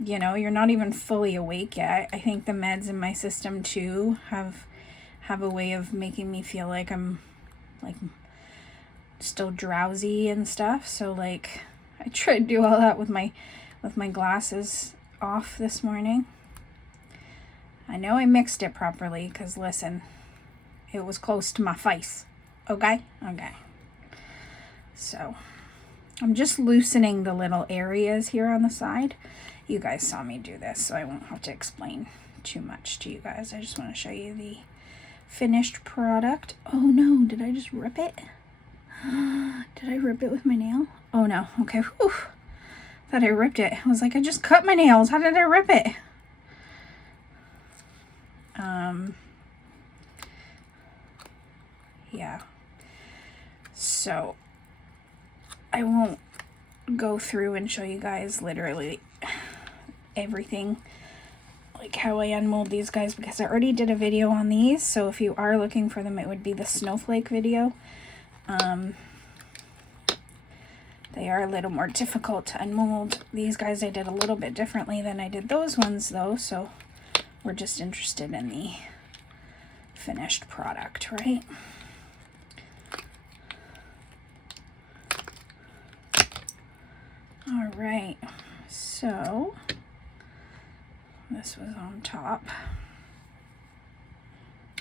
You know, you're not even fully awake yet. I think the meds in my system too have a way of making me feel like I'm like still drowsy and stuff. So like I tried to do all that with my glasses off this morning. I know I mixed it properly because listen, it was close to my face. Okay. So I'm just loosening the little areas here on the side. You guys saw me do this, so I won't have to explain too much to you guys. I just want to show you the finished product. Oh no, did I just rip it? Did I rip it with my nail? Oh no, okay. Whew. Thought I ripped it. I was like, I just cut my nails. How did I rip it? Yeah. So I won't go through and show you guys literally everything, like how I unmold these guys, because I already did a video on these. So if you are looking for them, it would be the snowflake video. They are a little more difficult to unmold. These guys I did a little bit differently than I did those ones though, so we're just interested in the finished product, right? All right, so this was on top.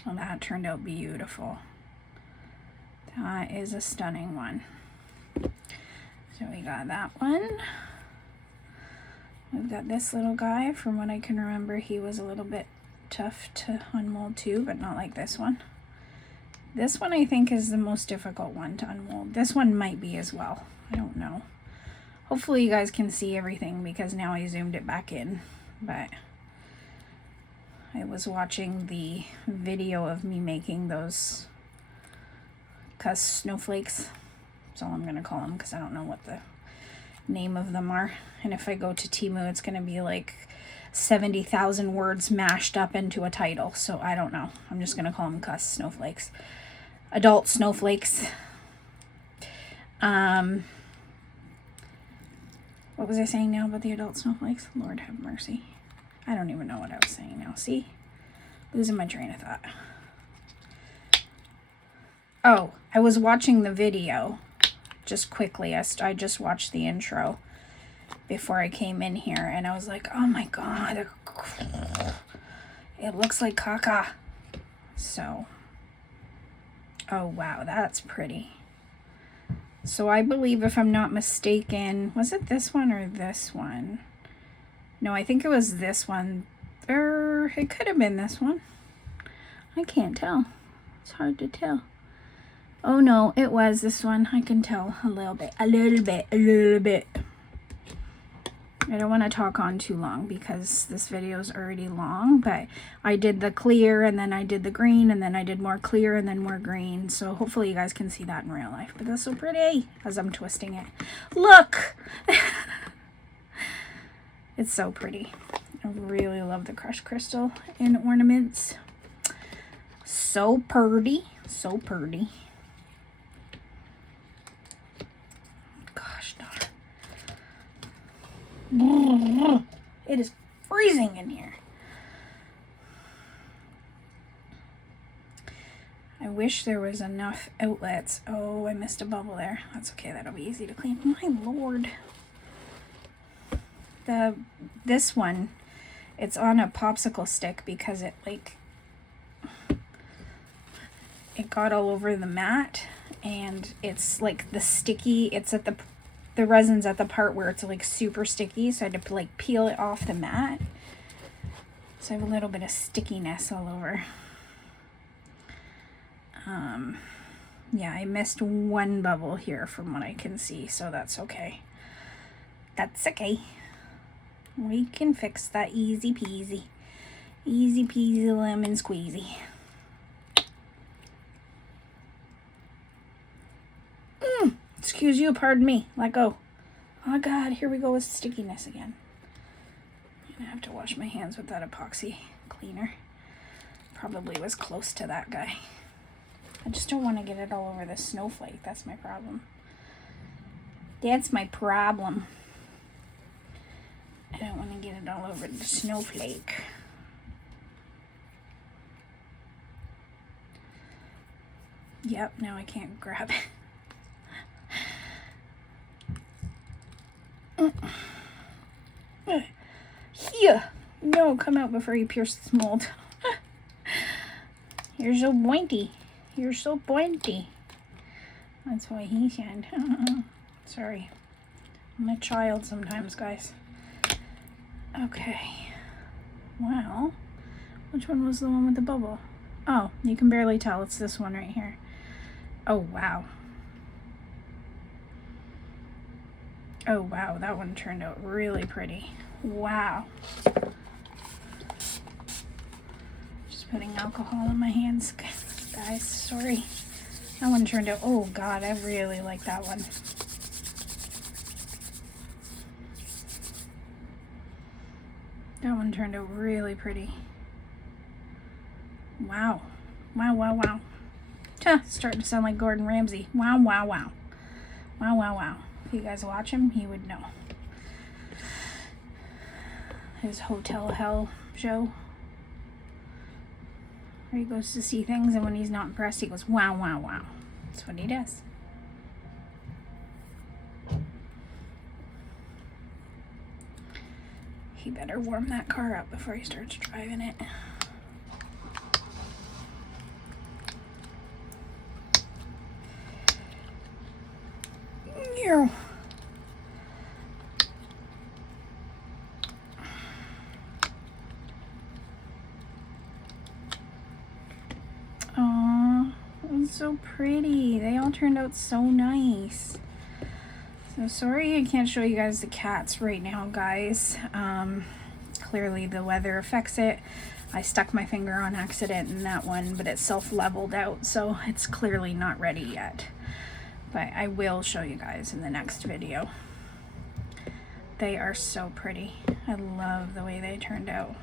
Well, that turned out beautiful. That is a stunning one. So we got that one. We've got this little guy. From what I can remember, he was a little bit tough to unmold too, but not like this one. This one I think is the most difficult one to unmold. This one might be as well. I don't know. Hopefully you guys can see everything because now I zoomed it back in, but I was watching the video of me making those cuss snowflakes. That's all I'm going to call them because I don't know what the name of them are. And if I go to Temu, it's going to be like 70,000 words mashed up into a title. So I don't know. I'm just going to call them cuss snowflakes. Adult snowflakes. What was I saying now about the adult snowflakes? Lord have mercy. I don't even know what I was saying now. See? Losing my train of thought. Oh, I was watching the video just quickly. I just watched the intro before I came in here, and I was like, oh my god, it looks like caca. So, oh wow, that's pretty. So I believe, if I'm not mistaken, was it this one or this one? No, I think it was this one. Or it could have been this one. I can't tell. It's hard to tell. Oh no, it was this one. I can tell a little bit. I don't want to talk on too long because this video is already long, but I did the clear and then I did the green and then I did more clear and then more green. So hopefully you guys can see that in real life. But that's so pretty as I'm twisting it. Look! It's so pretty. I really love the crushed crystal in ornaments. So pretty. So pretty. Gosh darn. It is freezing in here. I wish there was enough outlets. Oh, I missed a bubble there. That's okay. That'll be easy to clean. My lord. This one, it's on a popsicle stick because it got all over the mat, and it's like the sticky, it's at the resin's at the part where it's like super sticky, so I had to like peel it off the mat. So I have a little bit of stickiness all over. Yeah, I missed one bubble here from what I can see, so that's okay. That's okay. We can fix that easy peasy. Easy peasy lemon squeezy. Excuse you, pardon me. Let go. Oh god, here we go with stickiness again. I'm gonna have to wash my hands with that epoxy cleaner. Probably was close to that guy. I just don't want to get it all over the snowflake. That's my problem. That's my problem. I don't want to get it all over the snowflake. Yep, now I can't grab it. Here! No, come out before you pierce this mold. You're so pointy. You're so pointy. That's why he said. Sorry. I'm a child sometimes, guys. Okay. Well, which one was the one with the bubble? Oh, you can barely tell. It's this one right here. Oh, wow. Oh, wow. That one turned out really pretty. Wow. Just putting alcohol in my hands, guys. Sorry. That one turned out... Oh, God. I really like that one. That one turned out really pretty. Wow. Wow, wow, wow. Starting to sound like Gordon Ramsay. Wow, wow, wow. Wow, wow, wow. If you guys watch him, he would know. His Hotel Hell show, where he goes to see things, and when he's not impressed, he goes, wow, wow, wow. That's what he does. He better warm that car up before he starts driving it. Here. Aww, it's so pretty. They all turned out so nice. So sorry I can't show you guys the cats right now, guys. Clearly the weather affects it. I stuck my finger on accident in that one, but it self-leveled out, so it's clearly not ready yet. But I will show you guys in the next video. They are so pretty. I love the way they turned out.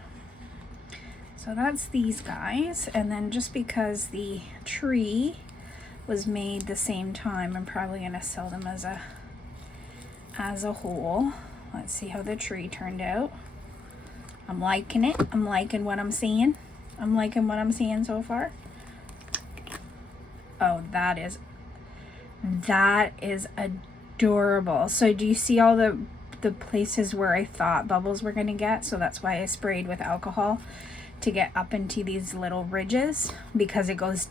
So that's these guys, and then just because the tree was made the same time, I'm probably gonna sell them as a whole. Let's see how the tree turned out. I'm liking it. I'm liking what I'm seeing. I'm liking what I'm seeing so far. Oh, that is adorable. So do you see all the places where I thought bubbles were gonna get? So that's why I sprayed with alcohol, to get up into these little ridges, because it goes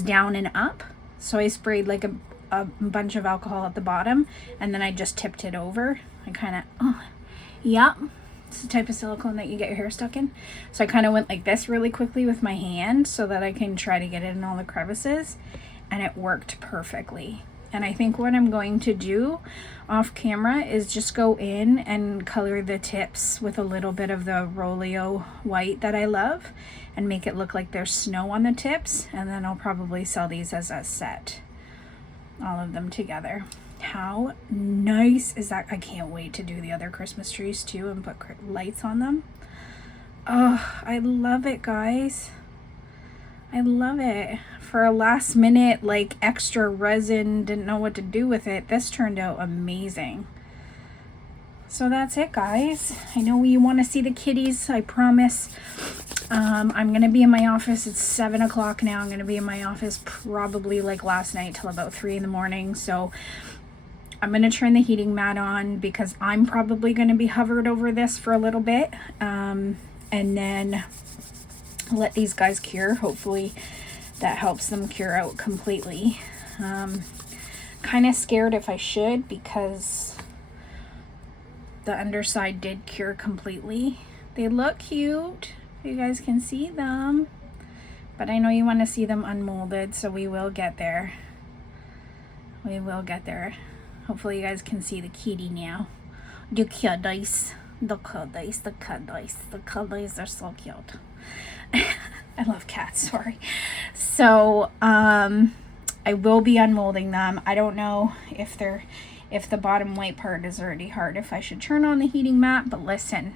down and up. So I sprayed like a bunch of alcohol at the bottom, and then I just tipped it over. I kind of, yep, it's the type of silicone that you get your hair stuck in. So I kind of went like this really quickly with my hand so that I can try to get it in all the crevices, and it worked perfectly. And I think what I'm going to do off camera is just go in and color the tips with a little bit of the Roleo white that I love, and make it look like there's snow on the tips, and then I'll probably sell these as a set, all of them together. How nice is that? I can't wait to do the other Christmas trees too and put lights on them. Oh, I love it, guys. I love it. For a last minute, like, extra resin, didn't know what to do with it, this turned out amazing. So that's it, guys. I know you want to see the kitties, I promise. I'm gonna be in my office. It's 7 o'clock now. I'm gonna be in my office probably like last night till about 3 in the morning. So I'm gonna turn the heating mat on, because I'm probably gonna be hovered over this for a little bit, and then let these guys cure. Hopefully that helps them cure out completely. Kind of scared if I should, because the underside did cure completely. They look cute. You guys can see them, but I know you want to see them unmolded, so we will get there. We will get there. Hopefully you guys can see the kitty now. The kitties. The kitties. The kitties. The kitties are so cute. I love cats, sorry. So I will be unmolding them. I don't know if the bottom white part is already hard, if I should turn on the heating mat, but listen,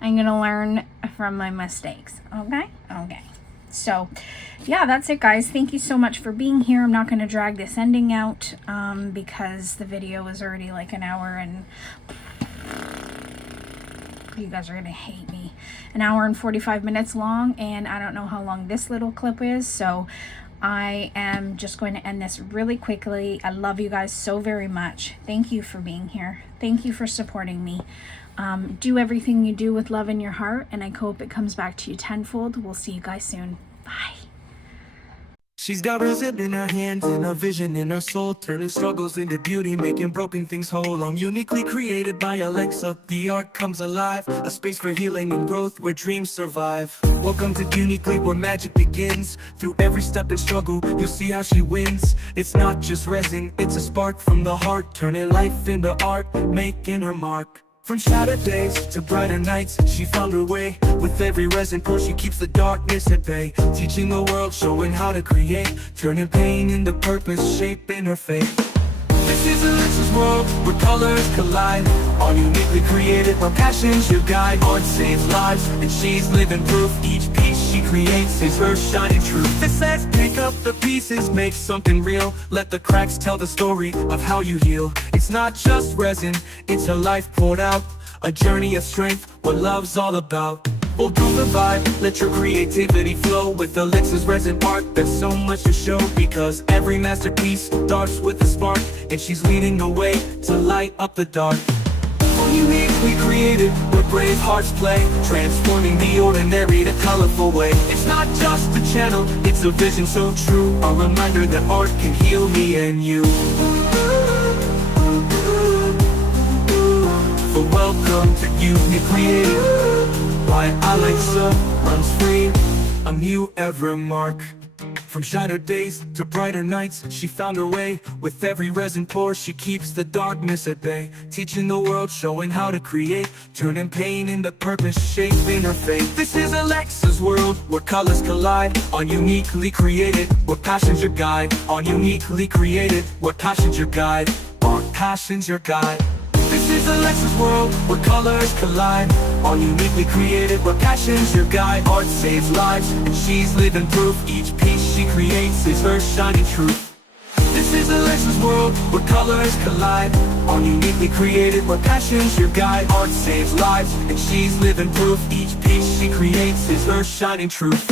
I'm gonna learn from my mistakes. Okay. So yeah, that's it, guys. Thank you so much for being here. I'm not going to drag this ending out because the video is already like an hour, and you guys are going to hate me. An hour and 45 minutes long, and I don't know how long this little clip is, so I am just going to end this really quickly. I love you guys so very much. Thank you for being here. Thank you for supporting me. Do everything you do with love in your heart, and I hope it comes back to you tenfold. We'll see you guys soon. Bye. She's got resin in her hands and a vision in her soul, turning struggles into beauty, making broken things whole. I'm uniquely created by Alexa. The art comes alive, a space for healing and growth where dreams survive. Welcome to Uniquely, where magic begins. Through every step and struggle, you'll see how she wins. It's not just resin, it's a spark from the heart, turning life into art, making her mark. From shattered days to brighter nights, she found her way. With every resin pour, she keeps the darkness at bay. Teaching the world, showing how to create, turning pain into purpose, shaping her fate. This is Alexa's world, where colors collide. All uniquely created, where passion's your guide. Art saves lives, and she's living proof. Each piece she creates is her shining truth. It says, pick up the pieces, make something real. Let the cracks tell the story of how you heal. It's not just resin, it's a life poured out. A journey of strength, what love's all about. Hold on the vibe, let your creativity flow. With Alexa's resin art, there's so much to show. Because every masterpiece starts with a spark, and she's leading the way to light up the dark. Uniquely created, where brave hearts play, transforming the ordinary to colorful way. It's not just a channel, it's a vision so true. A reminder that art can heal me and you. So welcome to Uniquely Created, by Alexa runs free, a new ever mark. From shattered days to brighter nights, she found her way. With every resin pour, she keeps the darkness at bay. Teaching the world, showing how to create, turning pain into purpose, shaping her fate. This is Alexa's world, where colors collide. On Uniquely Created, where passion's your guide. On Uniquely Created, where passion's your guide. On passion's your guide. This is Alexa's world, where colors collide. All uniquely created, where passion's your guide. Art saves lives, and she's living proof. Each piece she creates is her shining truth. This is Alexa's world, where colors collide. All uniquely created, where passion's your guide. Art saves lives, and she's living proof. Each piece she creates is her shining truth.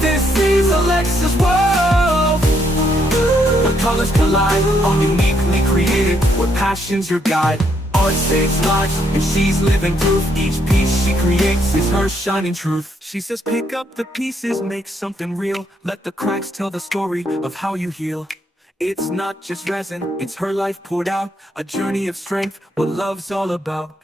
This is Alexa's world, where colors collide. All uniquely created, where passion's your guide. Art saves lives, and she's living proof. Each piece she creates is her shining truth. She says, pick up the pieces, make something real. Let the cracks tell the story of how you heal. It's not just resin, it's her life poured out. A journey of strength, what love's all about.